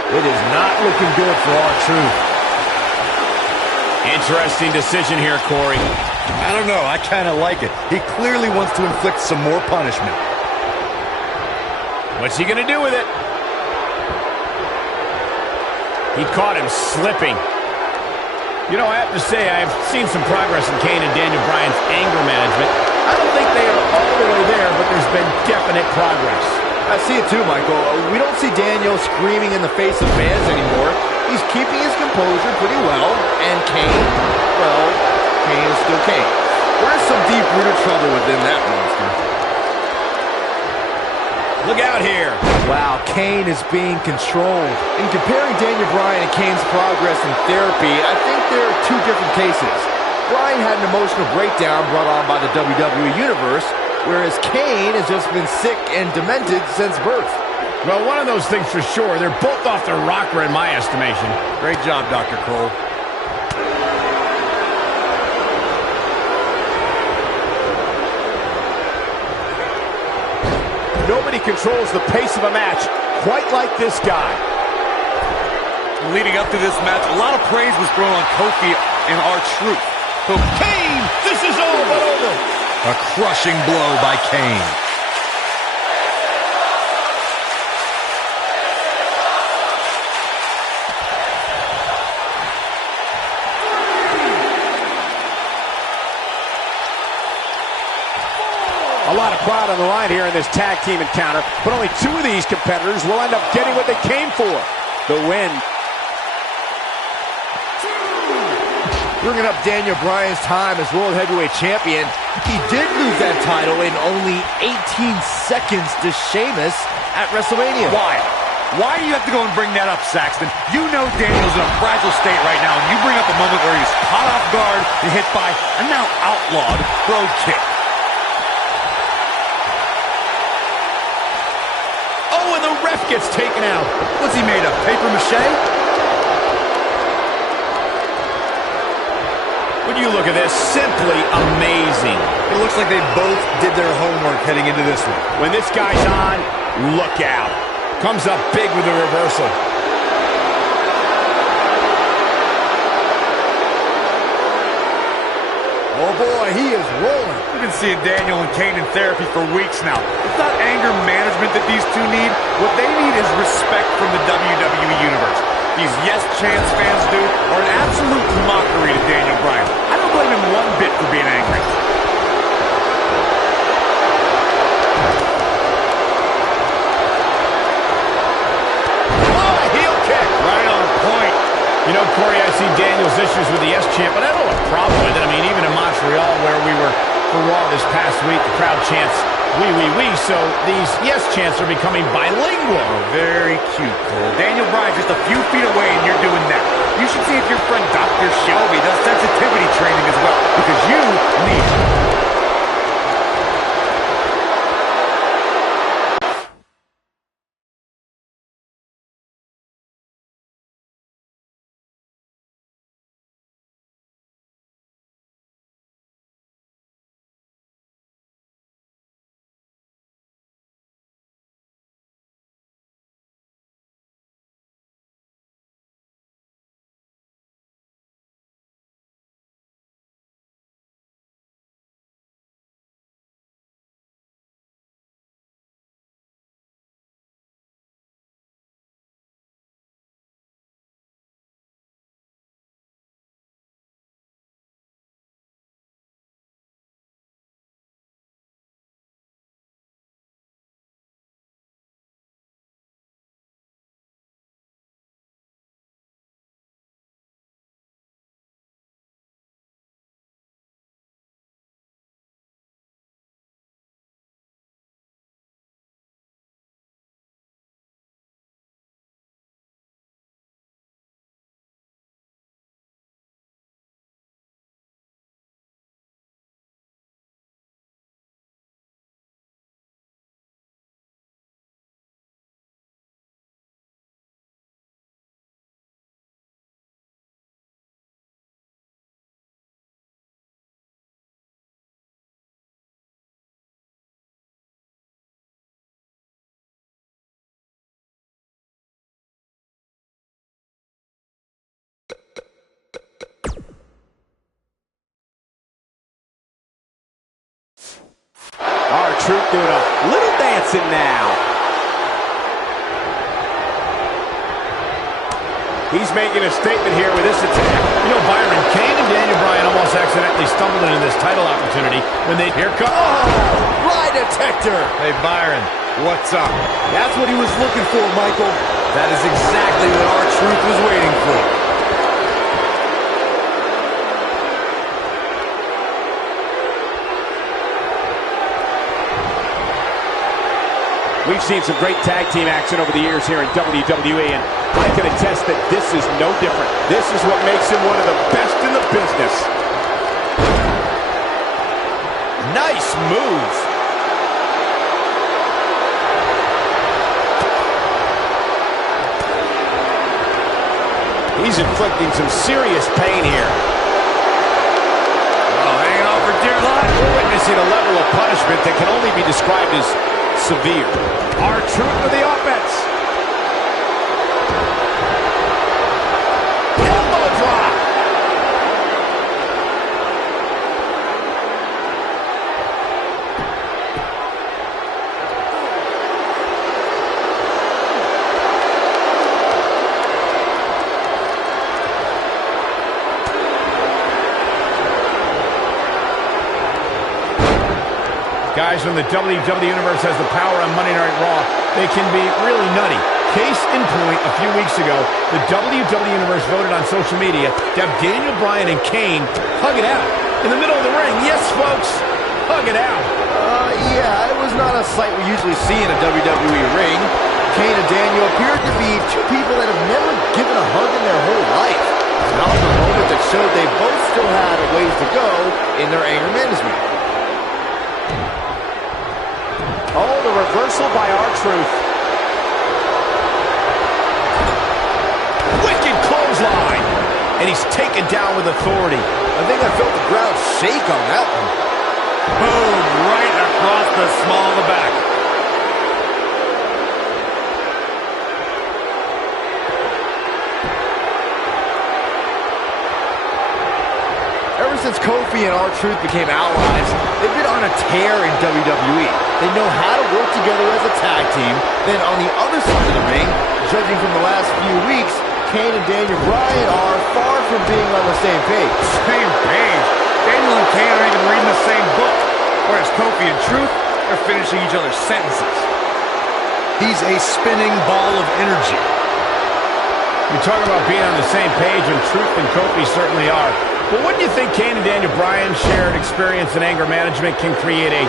It is not looking good for R-Truth. Interesting decision here, Corey. I don't know. I kind of like it. He clearly wants to inflict some more punishment. What's he going to do with it? He caught him slipping. You know, I have to say, I've seen some progress in Kane and Daniel Bryan's anger management. I don't think they are all the way there, but there's been definite progress. I see it too, Michael. We don't see Daniel screaming in the face of fans anymore. He's keeping his composure pretty well. And Kane, well, Kane is still Kane. There is some deep-rooted trouble within that monster. Look out here. Wow, Kane is being controlled. In comparing Daniel Bryan and Kane's progress in therapy, I think there are two different cases. Bryan had an emotional breakdown brought on by the WWE Universe, whereas Kane has just been sick and demented since birth. Well, one of those things for sure. They're both off their rocker in my estimation. Great job, Dr. Cole. Nobody controls the pace of a match quite like this guy. Leading up to this match, a lot of praise was thrown on Kofi and R-Truth. Kane, this is all but over. A crushing blow by Kane. A lot of crowd on the line here in this tag team encounter, but only two of these competitors will end up getting what they came for, the win. Bringing up Daniel Bryan's time as World Heavyweight Champion, he did lose that title in only 18 seconds to Sheamus at WrestleMania. Why? Why do you have to go and bring that up, Saxton? You know Daniel's in a fragile state right now, and you bring up a moment where he's caught off guard and hit by a now outlawed Brogue Kick. ref gets taken out. What's he made of, paper mache? When you look at this, simply amazing. It looks like they both did their homework heading into this one. When this guy's on, look out. Comes up big with the reversal. Oh boy, he is rolling. We've been seeing Daniel and Kane in therapy for weeks now. It's not anger management that these two need. What they need is respect from the WWE Universe. These Yes Chance fans do are an absolute mockery to Daniel Bryan. I don't blame him one bit for being angry. Oh, heel kick. Right on point. You know, Corey, I see Daniel's issues with the Yes Champ, but I don't have a problem with it. I mean, even in Montreal, where we were for Raw this past week, the crowd chants, "We, we, we." So these Yes Chants are becoming bilingual. Oh, very cute, Cole. Daniel Bryan just a few feet away, and you're doing that. You should see if your friend Dr. Shelby does sensitivity training as well, because you need it. R-Truth doing a little dancing now. He's making a statement here with this attack. You know, Byron, Kane and Daniel Bryan almost accidentally stumbled into this title opportunity when they... Here come... Oh, lie detector. Hey, Byron, what's up? That's what he was looking for, Michael. That is exactly what R-Truth was waiting for. We've seen some great tag team action over the years here in WWE, and I can attest that this is no different. This is what makes him one of the best in the business. Nice move. He's inflicting some serious pain here. Oh, hanging on for dear life. We're witnessing a level of punishment that can only be described as severe. R-Truth with the offense. Elbow drop. Guys, when the WWE Universe has the power on Monday Night Raw, they can be really nutty. Case in point, a few weeks ago, the WWE Universe voted on social media to have Daniel Bryan and Kane hug it out in the middle of the ring. Yes, folks, hug it out. Yeah, it was not a sight we usually see in a WWE ring. Kane and Daniel appeared to be two people that have never given a hug in their whole life. An awesome moment that showed they both still had a ways to go in their anger management. Oh, the reversal by R-Truth. and he's taken down with authority. I think I felt the ground shake on that one. Boom, right across the small of the back. Ever since Kofi and R-Truth became allies, they've been on a tear in WWE. They know how to work together as a tag team. Then on the other side of the ring, judging from the last few weeks, Kane and Daniel Bryan are far from being on the same page. Same page? Daniel and Kane aren't even reading the same book. Whereas Kofi and Truth are finishing each other's sentences. He's a spinning ball of energy. You talk about being on the same page, and Truth and Kofi certainly are. But wouldn't you think Kane and Daniel Bryan's shared experience in anger management can create a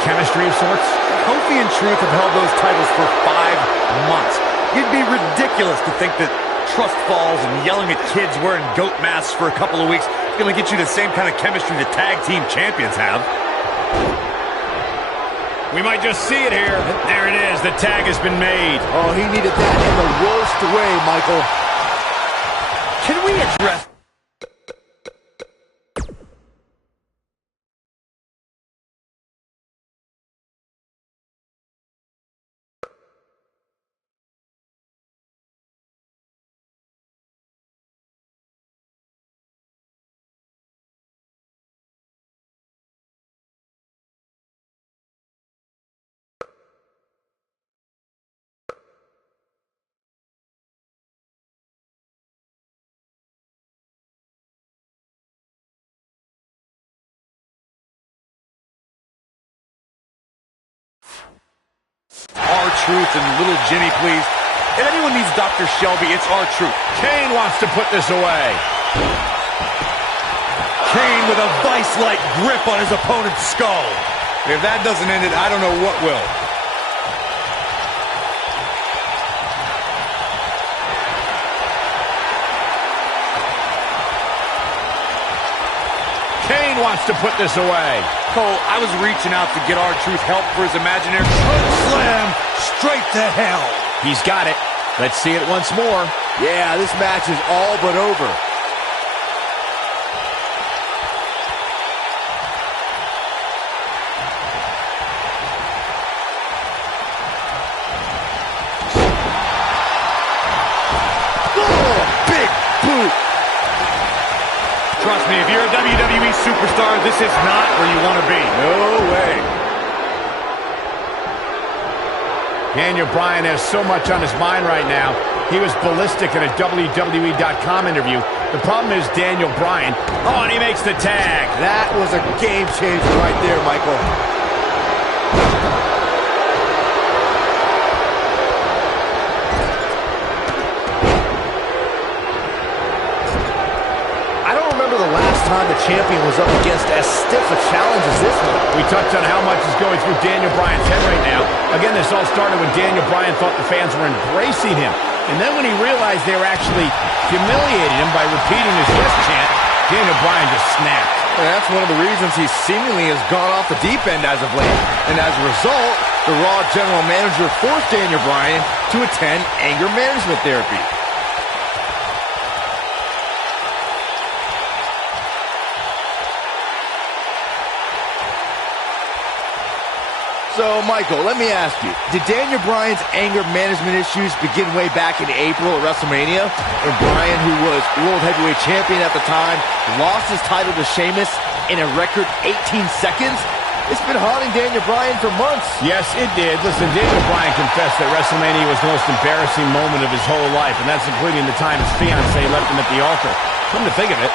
chemistry of sorts? Kofi and Truth have held those titles for 5 months. It'd be ridiculous to think that trust falls and yelling at kids wearing goat masks for a couple of weeks is going to get you the same kind of chemistry the tag team champions have. We might just see it here. There it is. The tag has been made. Oh, he needed that in the worst way, Michael. Can we address... R-Truth and little Jimmy, please. If anyone needs Dr. Shelby, it's R-Truth. Kane wants to put this away. Kane with a vice-like grip on his opponent's skull. If that doesn't end it, I don't know what will. Kane wants to put this away. Cole, I was reaching out to get R-Truth help for his imaginary choke slam straight to hell. He's got it. Let's see it once more. Yeah, this match is all but over. Trust me, if you're a WWE superstar, this is not where you want to be. No way. Daniel Bryan has so much on his mind right now. He was ballistic in a WWE.com interview. The problem is Daniel Bryan. Oh, and he makes the tag. That was a game changer right there, Michael. The last time the champion was up against as stiff a challenge as this one. We touched on how much is going through Daniel Bryan's head right now. Again, this all started when Daniel Bryan thought the fans were embracing him. And then when he realized they were actually humiliating him by repeating his yes chant, Daniel Bryan just snapped. And that's one of the reasons he seemingly has gone off the deep end as of late. And as a result, the Raw general manager forced Daniel Bryan to attend anger management therapy. So, Michael, let me ask you, did Daniel Bryan's anger management issues begin way back in April at WrestleMania? And Bryan, who was World Heavyweight Champion at the time, lost his title to Sheamus in a record 18 seconds? It's been haunting Daniel Bryan for months. Yes, it did. Listen, Daniel Bryan confessed that WrestleMania was the most embarrassing moment of his whole life, and that's including the time his fiancée left him at the altar. Come to think of it,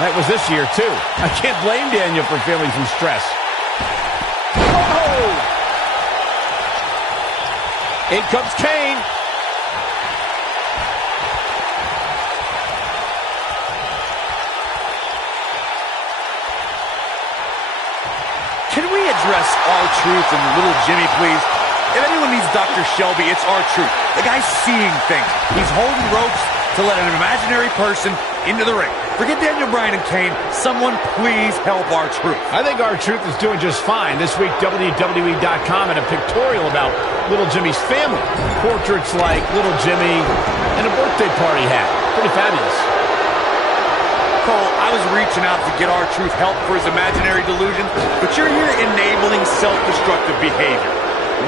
that was this year, too. I can't blame Daniel for feeling some stress. In comes Kane. Can we address R-Truth and little Jimmy, please? If anyone needs Dr. Shelby, it's R-Truth. The guy's seeing things. He's holding ropes to let an imaginary person into the ring. Forget Daniel Bryan and Kane. Someone please help R-Truth. I think R-Truth is doing just fine. This week, WWE.com had a pictorial about little Jimmy's family. Portraits like little Jimmy and a birthday party hat. Pretty fabulous. Cole, I was reaching out to get R-Truth help for his imaginary delusions, but you're here enabling self-destructive behavior.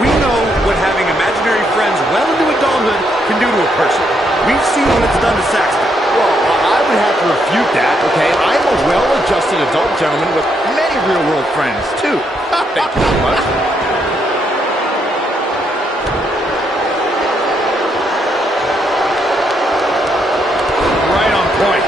We know what having imaginary friends well into adulthood can do to a person. We've seen what it's done to Saxton. Well, I would have to refute that, okay? I'm a well-adjusted adult gentleman with many real-world friends, too. Thank you very much. Right on point.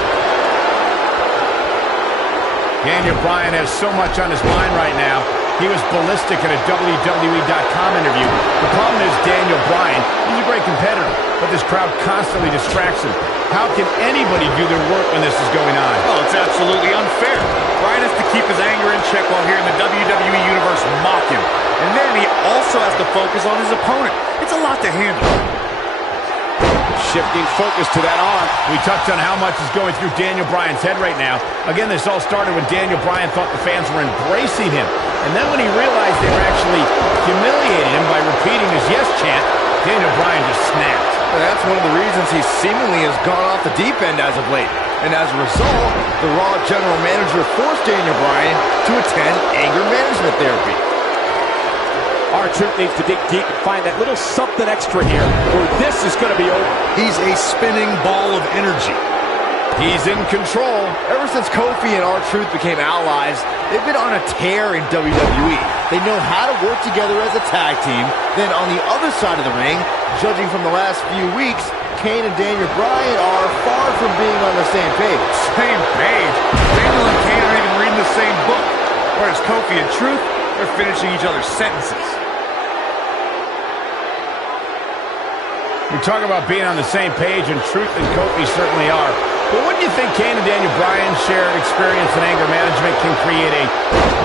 Daniel Bryan has so much on his mind right now. He was ballistic in a WWE2k19 interview. The problem is Daniel Bryan, he's a great competitor, but this crowd constantly distracts him. How can anybody do their work when this is going on? Oh, it's absolutely unfair. Bryan has to keep his anger in check while hearing the WWE Universe mock him. And then he also has to focus on his opponent. It's a lot to handle. Shifting focus to that arm. We touched on how much is going through Daniel Bryan's head right now. Again, this all started when Daniel Bryan thought the fans were embracing him. And then when he realized they were actually humiliating him by repeating his yes chant, Daniel Bryan just snapped. That's one of the reasons he seemingly has gone off the deep end as of late. And as a result, the Raw general manager forced Daniel Bryan to attend anger management therapy. R-Truth needs to dig deep and find that little something extra here, or this is going to be over. He's a spinning ball of energy. He's in control. Ever since Kofi and R-Truth became allies, they've been on a tear in WWE. They know how to work together as a tag team. Then on the other side of the ring, judging from the last few weeks, Kane and Daniel Bryan are far from being on the same page. Same page? Daniel and Kane are even reading the same book. Whereas Kofi and Truth, they're finishing each other's sentences. We talk about being on the same page, and Truth and Kofi certainly are. But wouldn't you think Kane and Daniel Bryan's shared experience in anger management can create a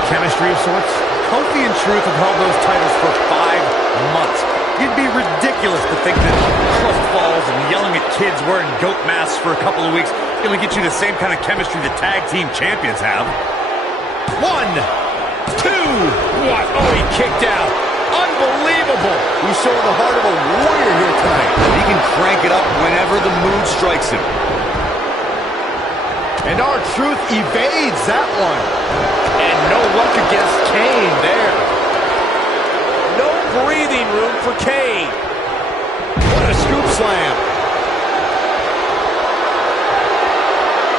chemistry of sorts? Kofi and Truth have held those titles for 5 months. It'd be ridiculous to think that crustfalls and yelling at kids wearing goat masks for a couple of weeks is going to get you the same kind of chemistry the tag team champions have. 1, 2. What? Oh, he kicked out. Unbelievable. We saw the heart of a warrior here tonight. He can crank it up whenever the mood strikes him. And R-Truth evades that one. And no luck against Kane there. No breathing room for Kane. What a scoop slam.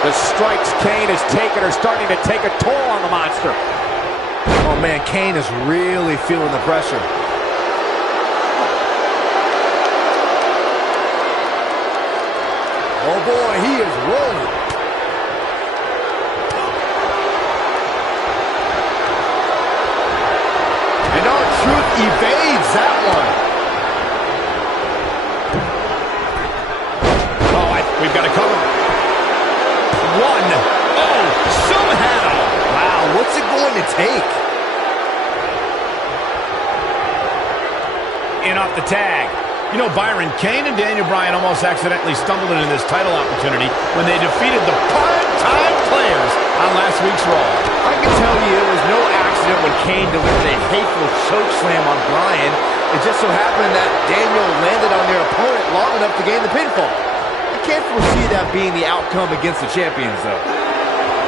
The strikes Kane has taken are starting to take a toll on the monster. Oh man, Kane is really feeling the pressure. Oh boy, he is rolling. And R-Truth evades that one. Oh, we've got to cover. 1. Oh, somehow. Wow, what's it going to take? In off the tag. You know, Byron, Kane and Daniel Bryan almost accidentally stumbled into this title opportunity when they defeated the prime-time players on last week's Raw. I can tell you it was no accident when Kane delivered a hateful choke slam on Bryan. It just so happened that Daniel landed on their opponent long enough to gain the pinfall. I can't foresee that being the outcome against the champions, though.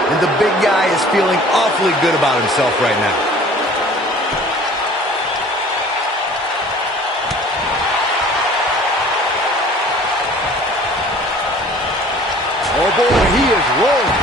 And the big guy is feeling awfully good about himself right now. Oh boy, he is rolling.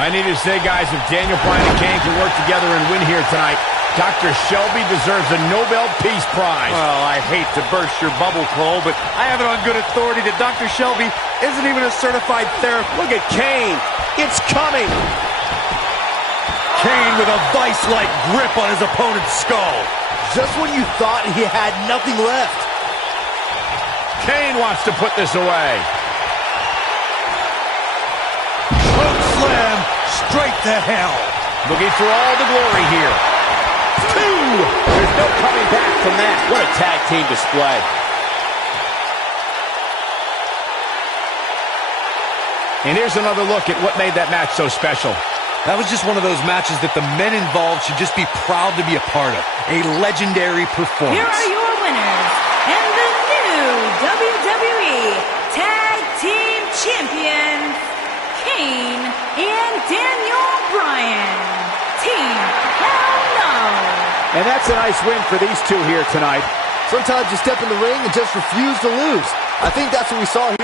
I need to say, guys, if Daniel Bryan and Kane can work together and win here tonight, Dr. Shelby deserves a Nobel Peace Prize. Well, I hate to burst your bubble, Cole, but I have it on good authority that Dr. Shelby isn't even a certified therapist. Look at Kane. It's coming. Kane with a vice-like grip on his opponent's skull. Just when you thought he had nothing left. Kane wants to put this away. Choke slam straight to hell. Looking for all the glory here. 2. There's no coming back from that. What a tag team display. And here's another look at what made that match so special. That was just one of those matches that the men involved should just be proud to be a part of. A legendary performance. Here are your winners, and the new WWE Tag Team Champions, Kane and Daniel Bryan. Team Hell No. And that's a nice win for these two here tonight. Sometimes you step in the ring and just refuse to lose. I think that's what we saw here.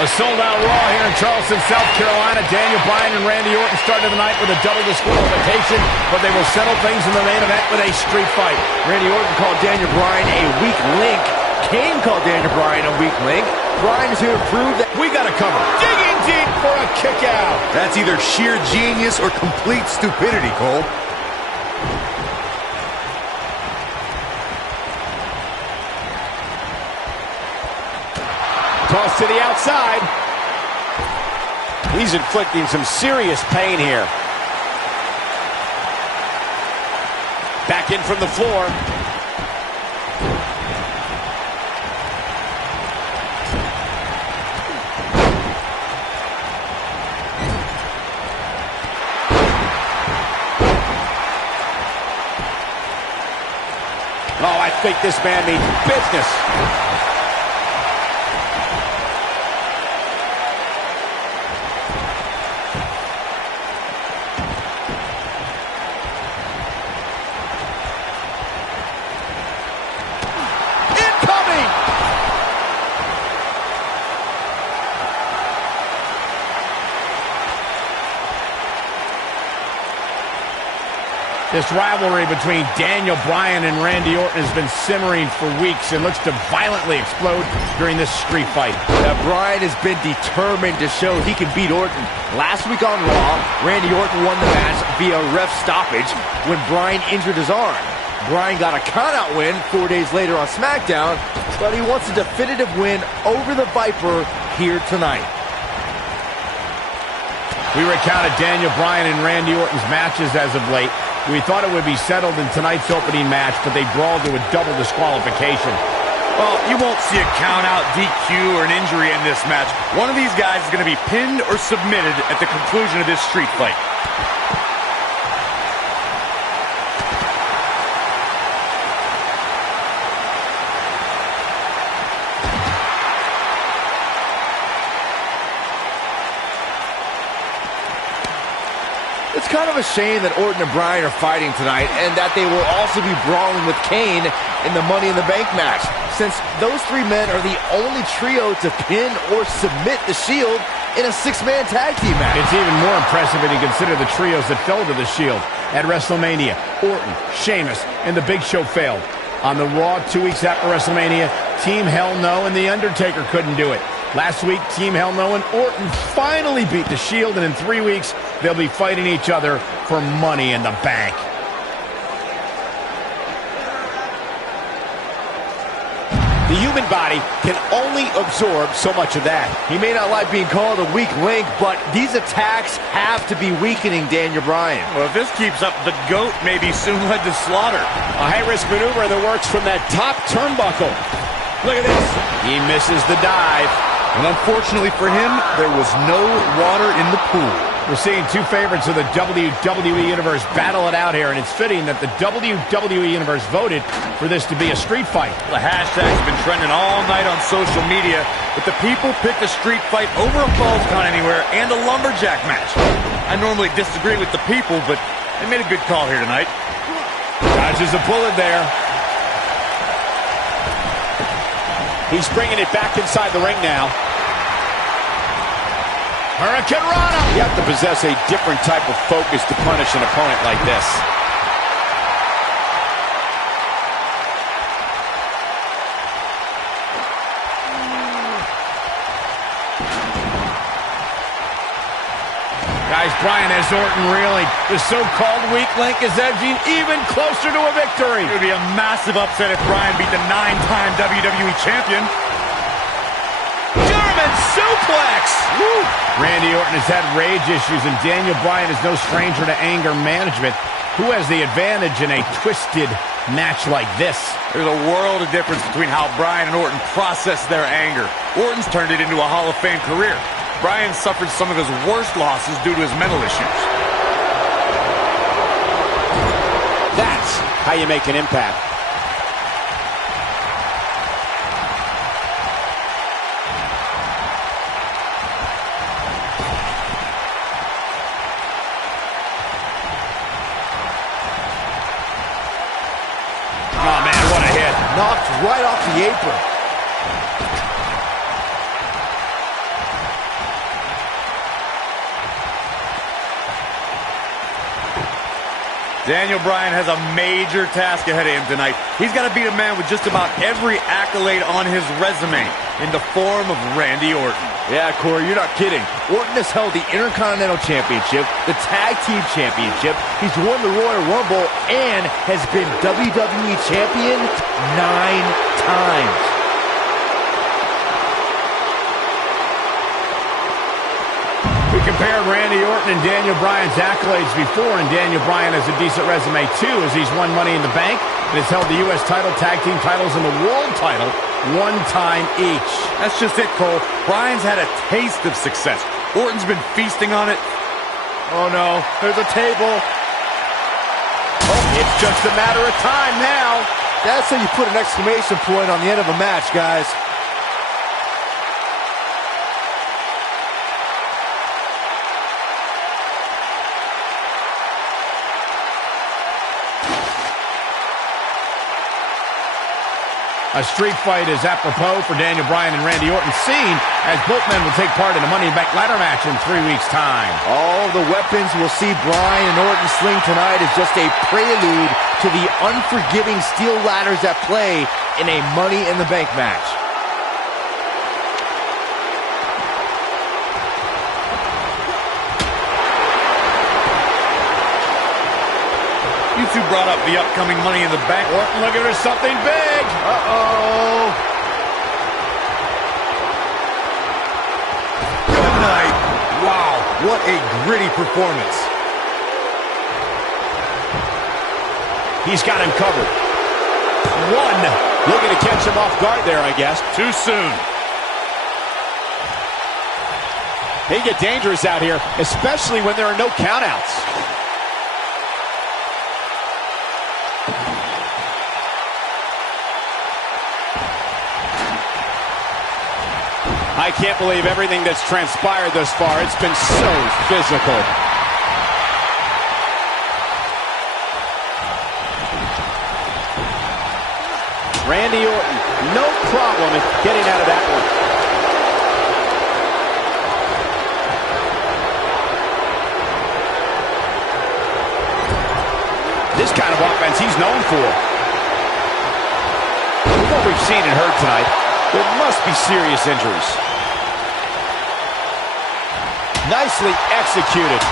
A sold-out Raw here in Charleston, South Carolina. Daniel Bryan and Randy Orton started the night with a double disqualification, but they will settle things in the main event with a street fight. Randy Orton called Daniel Bryan a weak link. Kane called Daniel Bryan a weak link. Bryan is here to prove that We got to cover. Digging deep for a kick out. That's either sheer genius or complete stupidity, Cole. Toss to the outside. He's inflicting some serious pain here. Back in from the floor. Oh, I think this man means business. This rivalry between Daniel Bryan and Randy Orton has been simmering for weeks and looks to violently explode during this street fight. Now, Bryan has been determined to show he can beat Orton. Last week on Raw, Randy Orton won the match via ref stoppage when Bryan injured his arm. Bryan got a count-out win 4 days later on SmackDown, but he wants a definitive win over the Viper here tonight. We recounted Daniel Bryan and Randy Orton's matches as of late. We thought it would be settled in tonight's opening match, but they brawled to a double disqualification. Well, you won't see a count-out, DQ, or an injury in this match. One of these guys is going to be pinned or submitted at the conclusion of this street fight. It's kind of a shame that Orton and Bryan are fighting tonight and that they will also be brawling with Kane in the Money in the Bank match, since those three men are the only trio to pin or submit the Shield in a six-man tag team match. It's even more impressive when you consider the trios that fell to the Shield. At WrestleMania, Orton, Sheamus, and The Big Show failed. On the Raw 2 weeks after WrestleMania, Team Hell No and The Undertaker couldn't do it. Last week, Team Hell No and Orton finally beat the Shield, and in 3 weeks, they'll be fighting each other for Money in the Bank. The human body can only absorb so much of that. He may not like being called a weak link, but these attacks have to be weakening Daniel Bryan. Well, if this keeps up, the GOAT may be soon led to slaughter. A high-risk maneuver in the works from that top turnbuckle. Look at this. He misses the dive. And unfortunately for him, there was no water in the pool. We're seeing two favorites of the WWE Universe battle it out here, and it's fitting that the WWE Universe voted for this to be a street fight. The hashtag's been trending all night on social media, but the people picked a street fight over a Falls Count Anywhere and a lumberjack match. I normally disagree with the people, but they made a good call here tonight. Dodges a bullet there. He's bringing it back inside the ring now. Hurricane Rana! You have to possess a different type of focus to punish an opponent like this. Guys, Bryan has Orton reeling. The so-called weak link is edging even closer to a victory. It would be a massive upset if Bryan beat the 9-time WWE Champion. German suplex! Woo. Randy Orton has had rage issues, and Daniel Bryan is no stranger to anger management. Who has the advantage in a twisted match like this? There's a world of difference between how Bryan and Orton process their anger. Orton's turned it into a Hall of Fame career. Bryan suffered some of his worst losses due to his mental issues. That's how you make an impact. Oh, man, what a hit. Knocked right off the apron. Daniel Bryan has a major task ahead of him tonight. He's got to beat a man with just about every accolade on his resume in the form of Randy Orton. Yeah, Corey, you're not kidding. Orton has held the Intercontinental Championship, the Tag Team Championship, he's won the Royal Rumble, and has been WWE Champion 9 times. We compared Randy Orton and Daniel Bryan's accolades before, and Daniel Bryan has a decent resume too, as he's won Money in the Bank and has held the U.S. title, tag team titles, and the world title 1 time each. That's just it, Cole. Bryan's had a taste of success. Orton's been feasting on it. Oh no, there's a table. Oh, it's just a matter of time now. That's how you put an exclamation point on the end of a match, guys. A street fight is apropos for Daniel Bryan and Randy Orton, seen as both men will take part in a Money in the Bank ladder match in 3 weeks' time. All the weapons we'll see Bryan and Orton sling tonight is just a prelude to the unforgiving steel ladders at play in a Money in the Bank match. You two brought up the upcoming Money in the Bank. Orton looking for something big. Uh-oh. Good night. Wow, what a gritty performance. He's got him covered. One. Looking to catch him off guard there, I guess. Too soon. They get dangerous out here, especially when there are no countouts. I can't believe everything that's transpired thus far. It's been so physical. Randy Orton, no problem in getting out of that one. This kind of offense he's known for. With what we've seen and heard tonight, there must be serious injuries. Nicely executed.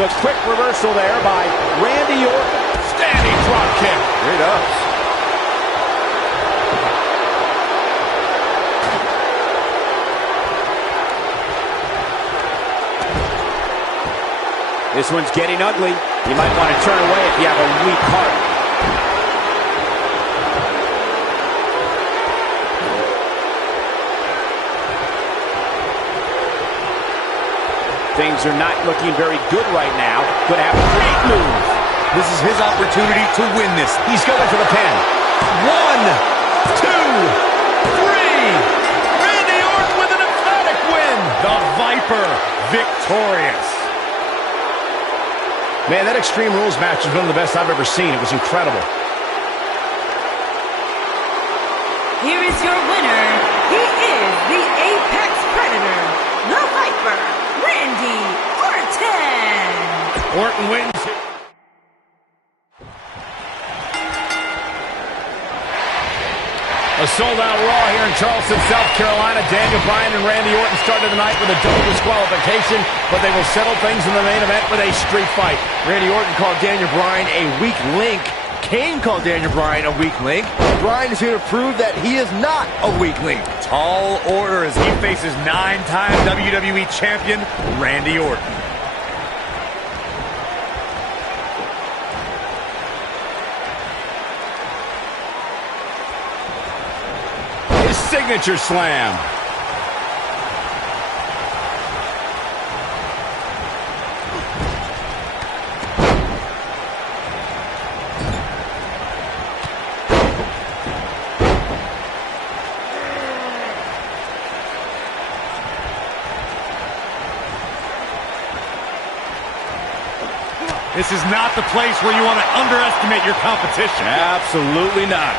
The quick reversal there by Randy Orton. Standing drop kick. Great ups. This one's getting ugly. You might want to turn away if you have a weak heart. Things are not looking very good right now. Could have a great move. This is his opportunity to win this. He's going for the pin. 1, 2, 3. Randy Orton with an emphatic win. The Viper victorious. Man, that Extreme Rules match is one of the best I've ever seen. It was incredible. Here is your winner. He is the Apex Predator, the Viper, Randy Orton. Orton wins. A sold-out Raw here in Charleston, South Carolina. Daniel Bryan and Randy Orton started the night with a double disqualification, but they will settle things in the main event with a street fight. Randy Orton called Daniel Bryan a weak link. Kane called Daniel Bryan a weak link. Bryan is here to prove that he is not a weak link. Tall order as he faces 9-time WWE champion Randy Orton. His signature slam. This is not the place where you want to underestimate your competition. Absolutely not.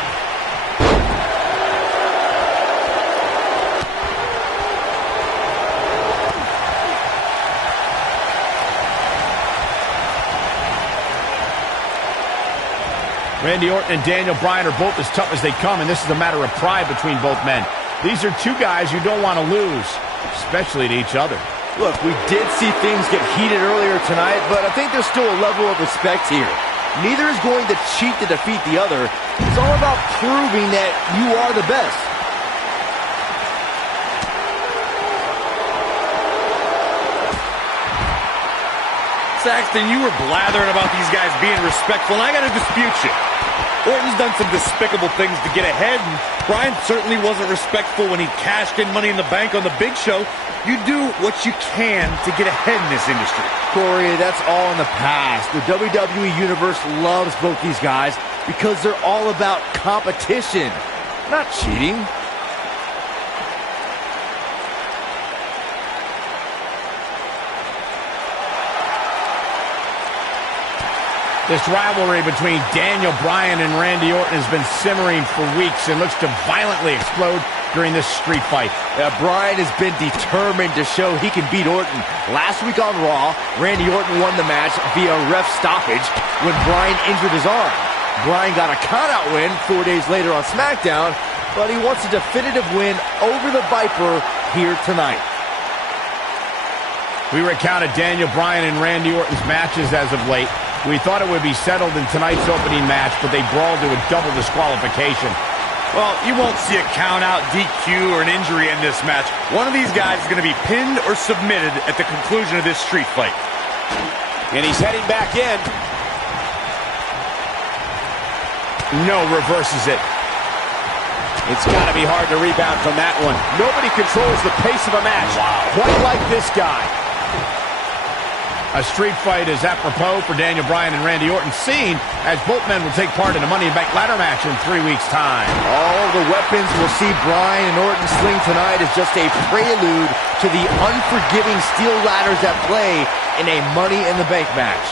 Randy Orton and Daniel Bryan are both as tough as they come, and this is a matter of pride between both men. These are two guys you don't want to lose, especially to each other. Look, we did see things get heated earlier tonight, but I think there's still a level of respect here. Neither is going to cheat to defeat the other. It's all about proving that you are the best. Saxton, you were blathering about these guys being respectful, and I got to dispute you. Orton's done some despicable things to get ahead, and Bryan certainly wasn't respectful when he cashed in Money in the Bank on the Big Show. You do what you can to get ahead in this industry. Corey, that's all in the past. The WWE Universe loves both these guys because they're all about competition, not cheating. This rivalry between Daniel Bryan and Randy Orton has been simmering for weeks and looks to violently explode during this street fight. Bryan has been determined to show he can beat Orton. Last week on Raw, Randy Orton won the match via ref stoppage when Bryan injured his arm. Bryan got a count-out win 4 days later on SmackDown, but he wants a definitive win over the Viper here tonight. We recounted Daniel Bryan and Randy Orton's matches as of late. We thought it would be settled in tonight's opening match, but they brawled to a double disqualification. Well, you won't see a count-out, DQ, or an injury in this match. One of these guys is going to be pinned or submitted at the conclusion of this street fight. And he's heading back in. No, reverses it. It's got to be hard to rebound from that one. Nobody controls the pace of a match quite like this guy. A street fight is apropos for Daniel Bryan and Randy Orton, seen as both men will take part in a Money in the Bank ladder match in 3 weeks' time. All the weapons we'll see Bryan and Orton sling tonight is just a prelude to the unforgiving steel ladders at play in a Money in the Bank match.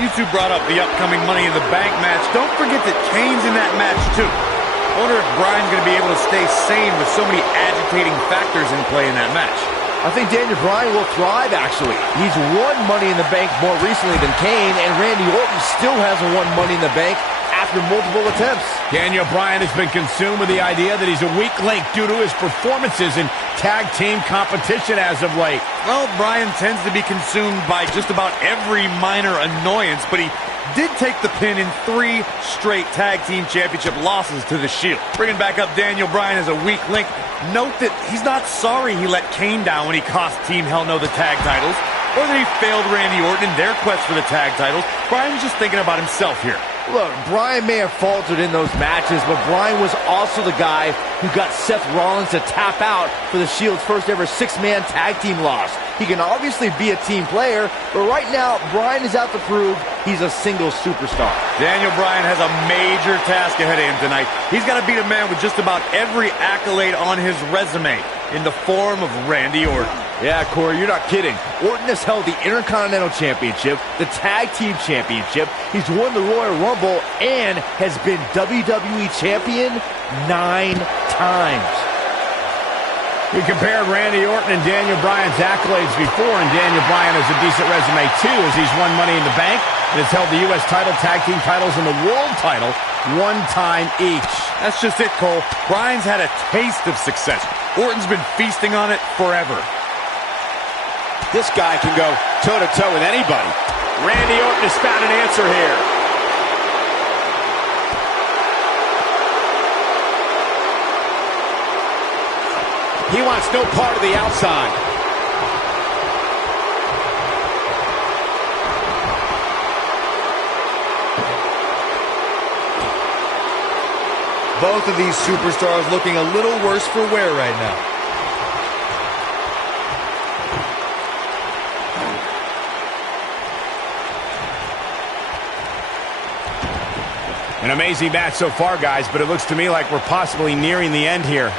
You two brought up the upcoming Money in the Bank match. Don't forget that Kane's in that match, too. I wonder if Bryan's going to be able to stay sane with so many agitating factors in play in that match. I think Daniel Bryan will thrive, actually. He's won Money in the Bank more recently than Kane, and Randy Orton still hasn't won Money in the Bank after multiple attempts. Daniel Bryan has been consumed with the idea that he's a weak link due to his performances in tag team competition as of late. Well, Bryan tends to be consumed by just about every minor annoyance, but he did take the pin in 3 straight tag team championship losses to the Shield. Bringing back up Daniel Bryan as a weak link, note that he's not sorry he let Kane down when he cost Team Hell No the tag titles, or that he failed Randy Orton in their quest for the tag titles. Bryan's just thinking about himself here. Look, Bryan may have faltered in those matches, but Bryan was also the guy who got Seth Rollins to tap out for the Shield's first ever 6-man tag team loss. He can obviously be a team player, but right now, Bryan is out to prove he's a single superstar. Daniel Bryan has a major task ahead of him tonight. He's got to beat a man with just about every accolade on his resume in the form of Randy Orton. Yeah, Corey, you're not kidding. Orton has held the Intercontinental Championship, the Tag Team Championship, he's won the Royal Rumble, and has been WWE Champion 9 times. We compared Randy Orton and Daniel Bryan's accolades before, and Daniel Bryan has a decent resume too, as he's won Money in the Bank and has held the U.S. title, tag team titles, and the world title 1 time each. That's just it, Cole. Bryan's had a taste of success. Orton's been feasting on it forever. This guy can go toe-to-toe with anybody. Randy Orton has found an answer here. He wants no part of the outside. Both of these superstars looking a little worse for wear right now. An amazing match so far, guys, but it looks to me like we're possibly nearing the end here.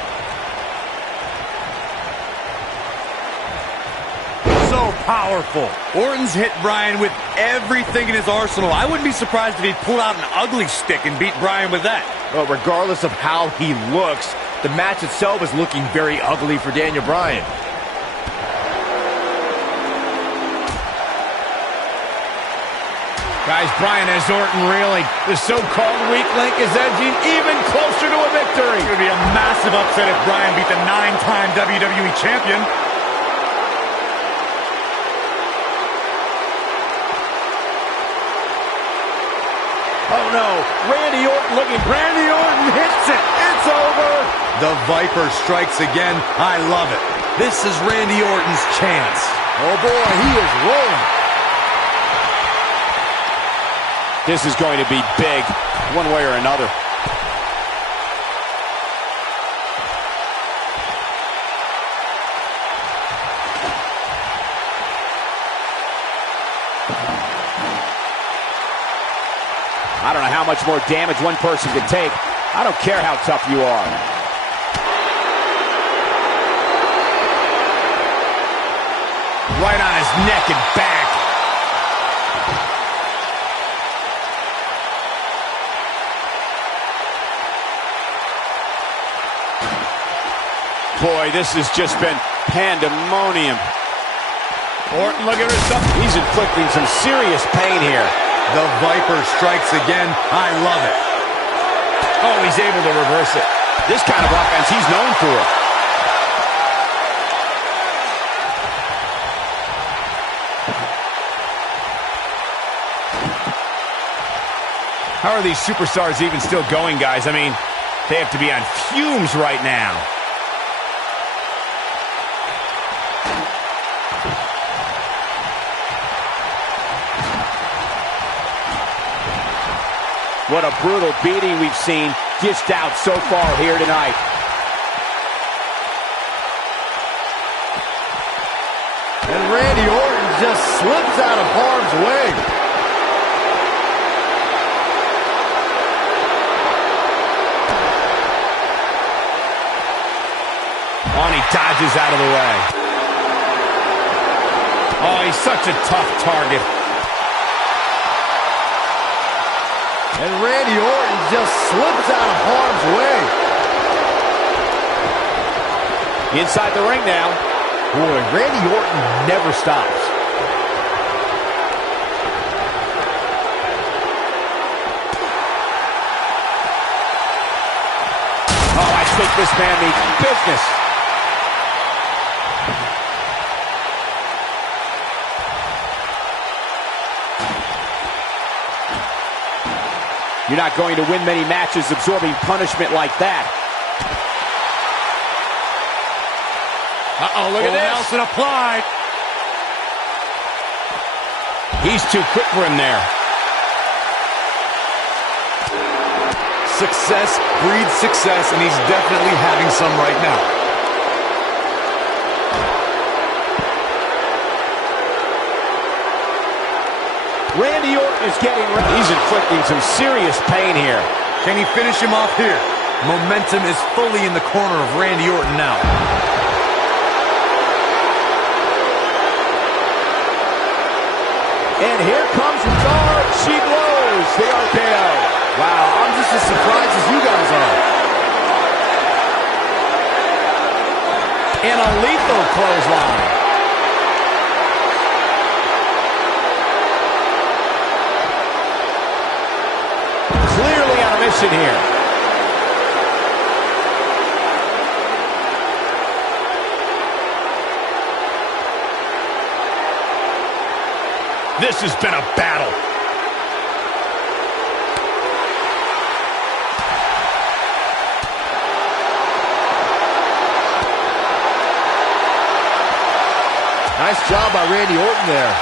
So powerful. Orton's hit Bryan with everything in his arsenal. I wouldn't be surprised if he pulled out an ugly stick and beat Bryan with that. Well, regardless of how he looks, the match itself is looking very ugly for Daniel Bryan. Guys, Bryan has Orton reeling. The so-called weak link is edging even closer to a victory. It would be a massive upset if Bryan beat the 9-time WWE champion. Oh no, Randy Orton hits it. It's over. The Viper strikes again. I love it. This is Randy Orton's chance. Oh boy, he is rolling. This is going to be big, one way or another. I don't know how much more damage one person can take. I don't care how tough you are. right on his neck and back. Boy, this has just been pandemonium. Orton looking for something. He's inflicting some serious pain here. The Viper strikes again. I love it. Oh, he's able to reverse it. This kind of offense he's known for. How are these superstars even still going, guys? I mean, they have to be on fumes right now. What a brutal beating we've seen dished out so far here tonight. And Randy Orton just slips out of harm's way. Oh, and he dodges out of the way. Oh, he's such a tough target. And Randy Orton just slips out of harm's way. Inside the ring now. Boy, Randy Orton never stops. Oh, I think this man means business. You're not going to win many matches absorbing punishment like that. Uh-oh, look at this. Nelson applied. He's too quick for him there. Success breeds success, and he's definitely having some right now. Randy Orton is getting ready. He's inflicting some serious pain here. Can he finish him off here? Momentum is fully in the corner of Randy Orton now. And here comes Guard. She blows the RKO. Wow, I'm just as surprised as you guys are. And a lethal clothesline. Clearly on a mission here. This has been a battle. Nice job by Randy Orton there.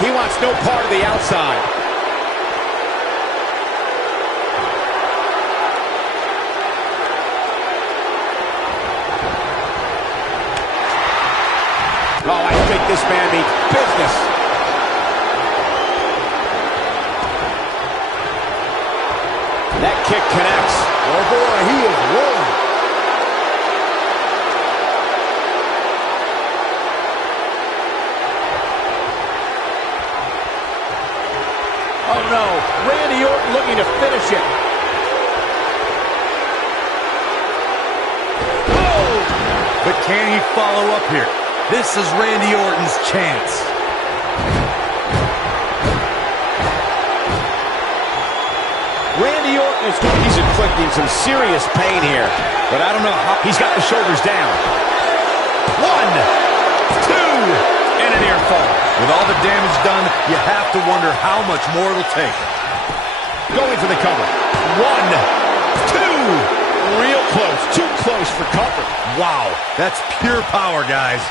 He wants no part of the outside. Oh, I think this man means business. That kick connects. Oh boy, he is rolling. Oh no, Randy Orton looking to finish it. Oh! But can he follow up here? This is Randy Orton's chance. Randy Orton he's inflicting some serious pain here. But I don't know how. He's got the shoulders down. 1, 2, and a near fall. With all the damage done, you have to wonder how much more it'll take. Going for the cover. 1, 2. Real close. Too close for comfort. Wow, that's pure power, guys.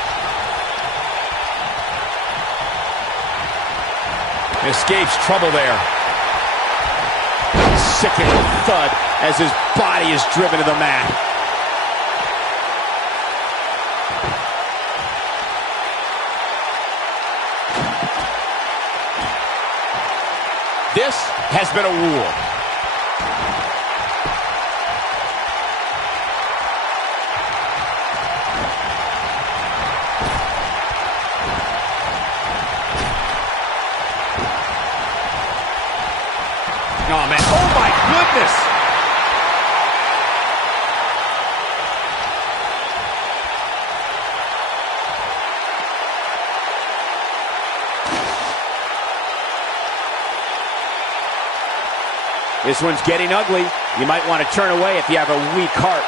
Escapes trouble there. Sickening thud as his body is driven to the mat. This has been a war. Oh, man. Oh, my goodness. This one's getting ugly. You might want to turn away if you have a weak heart.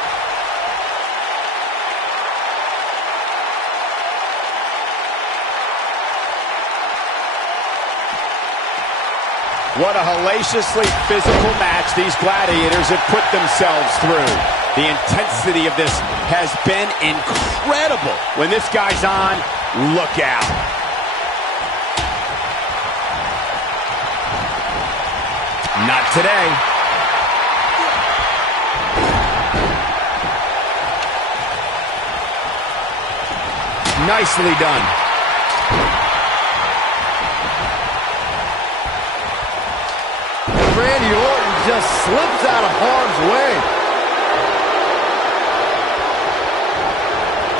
What a hellaciously physical match these gladiators have put themselves through. The intensity of this has been incredible. When this guy's on, look out. Not today. Nicely done. Randy Orton just slips out of harm's way.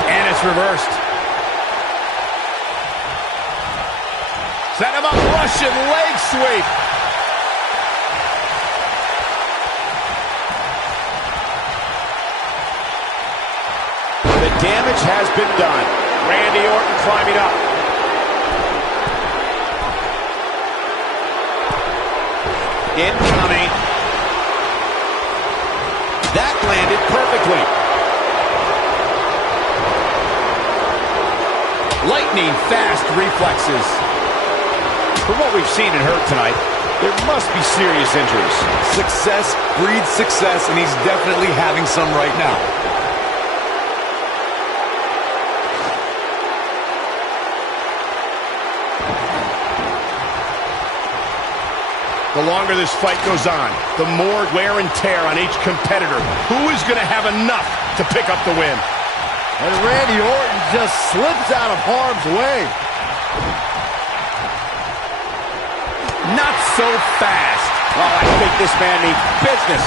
And it's reversed. Set him up, Russian leg sweep. The damage has been done. Randy Orton climbing up. Incoming. That landed perfectly. Lightning fast reflexes. From what we've seen and heard tonight, there must be serious injuries. Success breeds success, and he's definitely having some right now. The longer this fight goes on, the more wear and tear on each competitor. Who is going to have enough to pick up the win? And Randy Orton just slips out of harm's way. Not so fast. Oh, I think this man means business.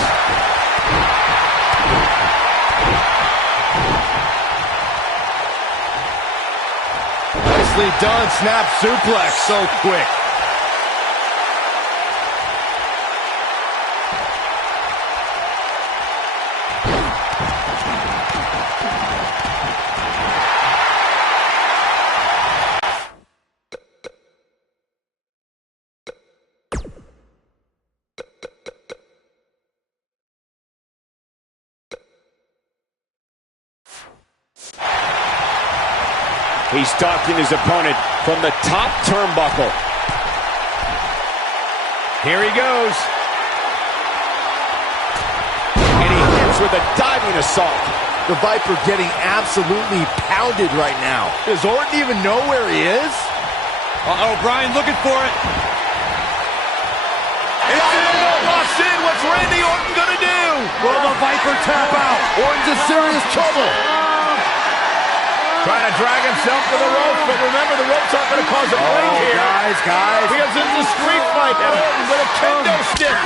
Nicely done, snap suplex, so quick. He's stalking his opponent from the top turnbuckle. Here he goes. And he hits with a diving assault. The Viper getting absolutely pounded right now. Does Orton even know where he is? Uh-oh, Bryan looking for it. Locks in. What's Randy Orton going to do? Will the Viper tap out? Orton's in serious trouble. Trying to drag himself to the ropes, but remember, the ropes aren't going to cause a break here. Guys. Because this is a street fight, and Orton with a kendo stick.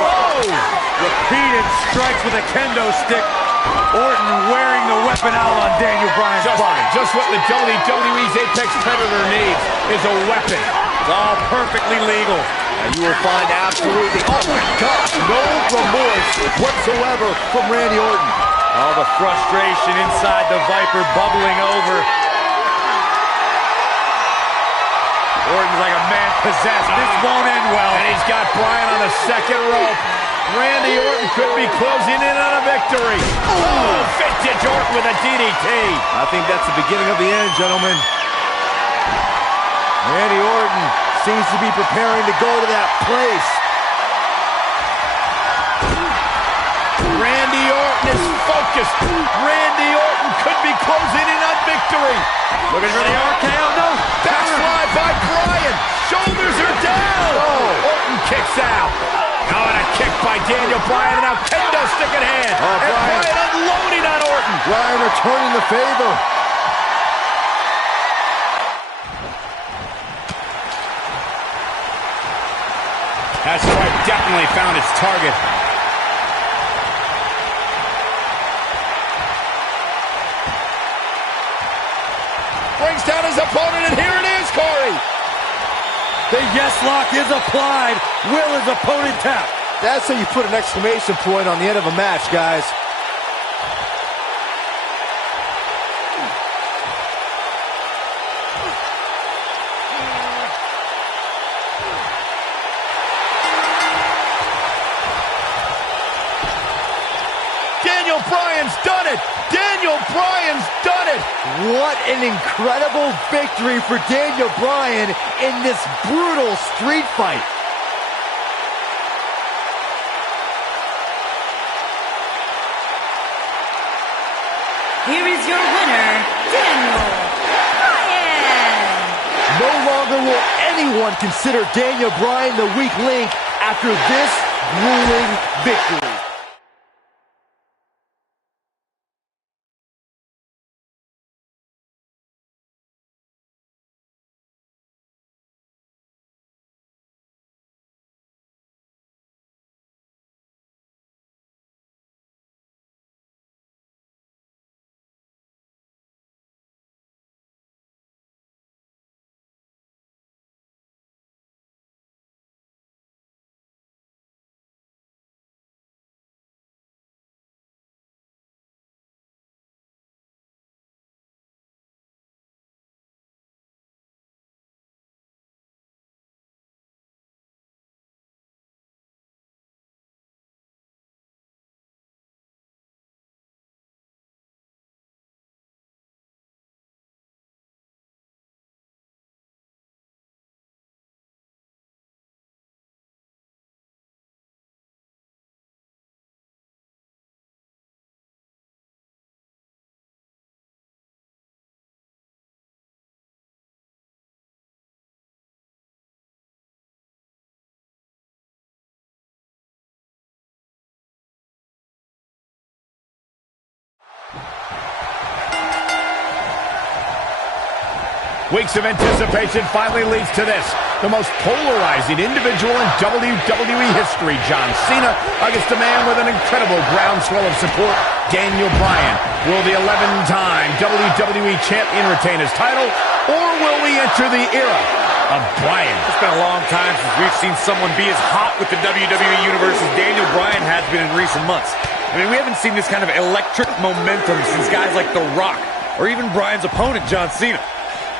Whoa! Repeated strikes with a kendo stick. Orton wearing the weapon out on Daniel Bryan's body. Just what the WWE's Apex Predator needs is a weapon. It's all perfectly legal. And you will find absolutely, oh my gosh, no remorse whatsoever from Randy Orton. All the frustration inside the Viper bubbling over. Orton's like a man possessed. This won't end well. And he's got Bryan on the second rope. Randy Orton could be closing in on a victory. Oh, vintage Orton with a DDT. I think that's the beginning of the end, gentlemen. Randy Orton seems to be preparing to go to that place. Randy Orton is focused. Randy Orton could be closing in on victory. Looking for the RKO. No. Backslide by Bryan. Shoulders are down. Oh. Orton kicks out. Oh, and a kick by Daniel Bryan. And now kendo stick in hand. And Bryan unloading on Orton. Bryan returning the favor. That strike definitely found its target. Brings down his opponent, and here it is, Corey. The yes lock is applied. Will his opponent tap? That's how you put an exclamation point on the end of a match, guys. Daniel Bryan's done it! Daniel Bryan's done it! What an incredible victory for Daniel Bryan in this brutal street fight. Here is your winner, Daniel Bryan. No longer will anyone consider Daniel Bryan the weak link after this grueling victory. Weeks of anticipation finally leads to this. The most polarizing individual in WWE history, John Cena, against a man with an incredible groundswell of support, Daniel Bryan. Will the 11-time WWE Champion retain his title, or will we enter the era of Bryan? It's been a long time since we've seen someone be as hot with the WWE Universe as Daniel Bryan has been in recent months. I mean, we haven't seen this kind of electric momentum since guys like The Rock, or even Bryan's opponent, John Cena.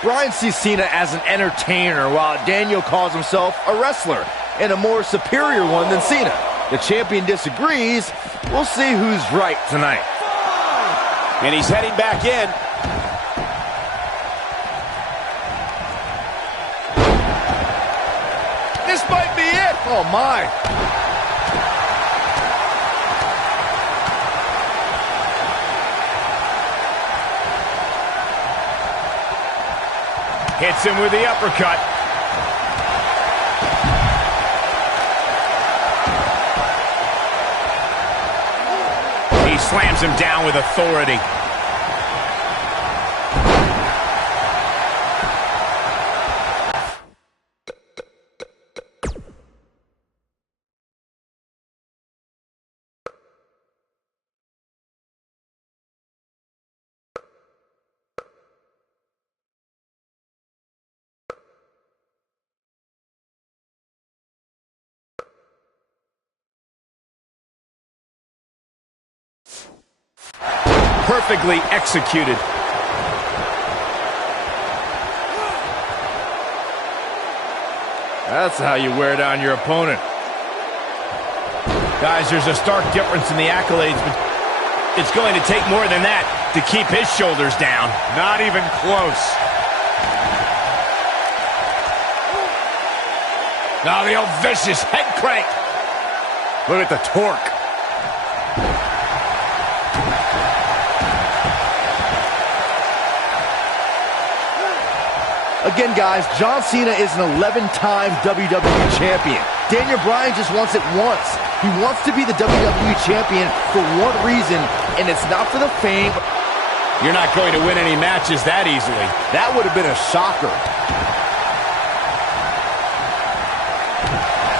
Bryan sees Cena as an entertainer, while Daniel calls himself a wrestler, and a more superior one than Cena. The champion disagrees. We'll see who's right tonight. And he's heading back in. This might be it. Oh, my. Hits him with the uppercut. He slams him down with authority. Perfectly executed. That's how you wear down your opponent. Guys, there's a stark difference in the accolades, but it's going to take more than that to keep his shoulders down. Not even close. Now the old vicious head crank. Look at the torque. Again, guys, John Cena is an 11-time WWE Champion. Daniel Bryan just wants it once. He wants to be the WWE Champion for one reason, and it's not for the fame. You're not going to win any matches that easily. That would have been a shocker.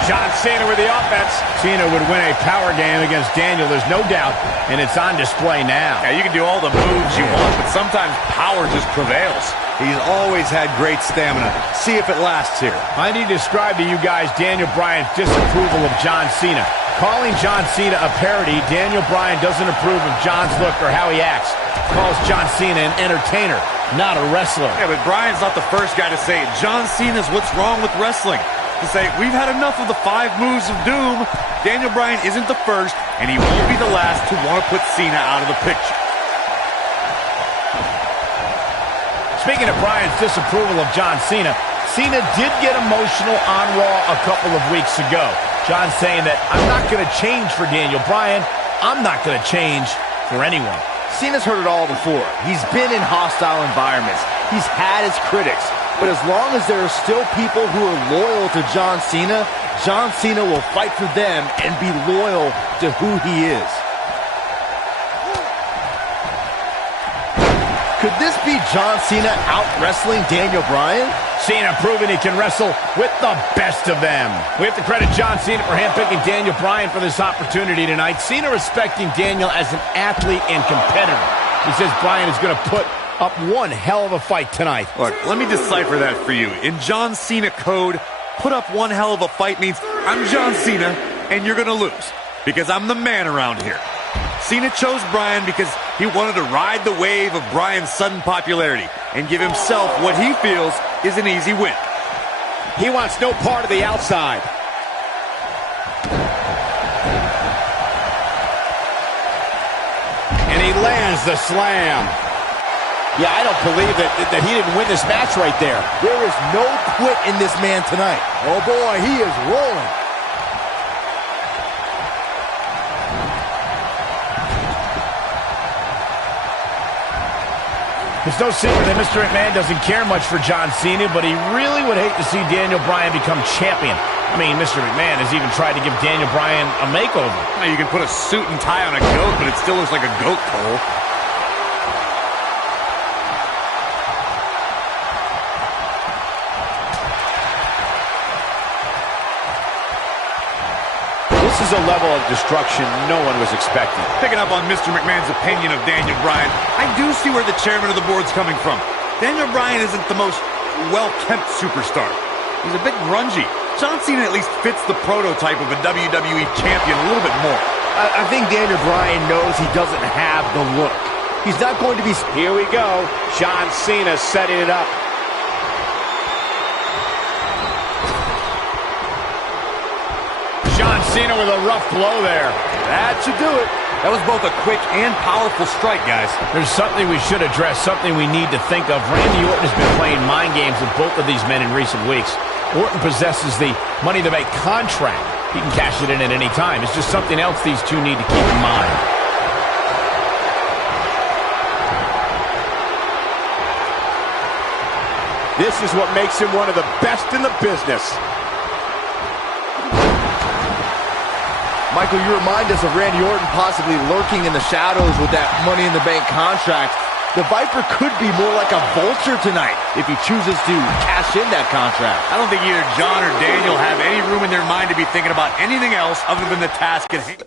John Cena with the offense. Cena would win a power game against Daniel, there's no doubt, and it's on display now. Yeah, you can do all the moves you want, but sometimes power just prevails. He's always had great stamina. See if it lasts here. I need to describe to you guys Daniel Bryan's disapproval of John Cena. Calling John Cena a parody, Daniel Bryan doesn't approve of John's look or how he acts. Calls John Cena an entertainer, not a wrestler. Yeah, but Bryan's not the first guy to say it. John Cena's what's wrong with wrestling. To say, we've had enough of the 5 moves of doom. Daniel Bryan isn't the first, and he won't be the last to want to put Cena out of the picture. Speaking of Bryan's disapproval of John Cena, Cena did get emotional on Raw a couple of weeks ago. John saying that, I'm not going to change for Daniel Bryan. I'm not going to change for anyone. Cena's heard it all before. He's been in hostile environments. He's had his critics. But as long as there are still people who are loyal to John Cena will fight for them and be loyal to who he is. Could this be John Cena out-wrestling Daniel Bryan? Cena proving he can wrestle with the best of them. We have to credit John Cena for handpicking Daniel Bryan for this opportunity tonight. Cena respecting Daniel as an athlete and competitor. He says Bryan is going to put up one hell of a fight tonight. Look, let me decipher that for you. In John Cena code, put up one hell of a fight means I'm John Cena and you're going to lose because I'm the man around here. Cena chose Bryan because he wanted to ride the wave of Bryan's sudden popularity and give himself what he feels is an easy win. He wants no part of the outside. And he lands the slam. Yeah, I don't believe that he didn't win this match right there. There is no quit in this man tonight. Oh boy, he is rolling. It's no secret that Mr. McMahon doesn't care much for John Cena, but he really would hate to see Daniel Bryan become champion. I mean, Mr. McMahon has even tried to give Daniel Bryan a makeover. Now, you can put a suit and tie on a goat, but it still looks like a goat, Cole. This is a level of destruction no one was expecting. Picking up on Mr. McMahon's opinion of Daniel Bryan, I do see where the chairman of the board's coming from. Daniel Bryan isn't the most well-kept superstar. He's a bit grungy. John Cena at least fits the prototype of a WWE champion a little bit more. I think Daniel Bryan knows he doesn't have the look. He's not going to be... Here we go. John Cena setting it up. John Cena with a rough blow there. That should do it. That was both a quick and powerful strike, guys. There's something we should address, something we need to think of. Randy Orton has been playing mind games with both of these men in recent weeks. Orton possesses the Money in the Bank contract. He can cash it in at any time. It's just something else these two need to keep in mind. This is what makes him one of the best in the business. Michael, you remind us of Randy Orton possibly lurking in the shadows with that Money in the Bank contract. The Viper could be more like a vulture tonight if he chooses to cash in that contract. I don't think either John or Daniel have any room in their mind to be thinking about anything else other than the task at hand.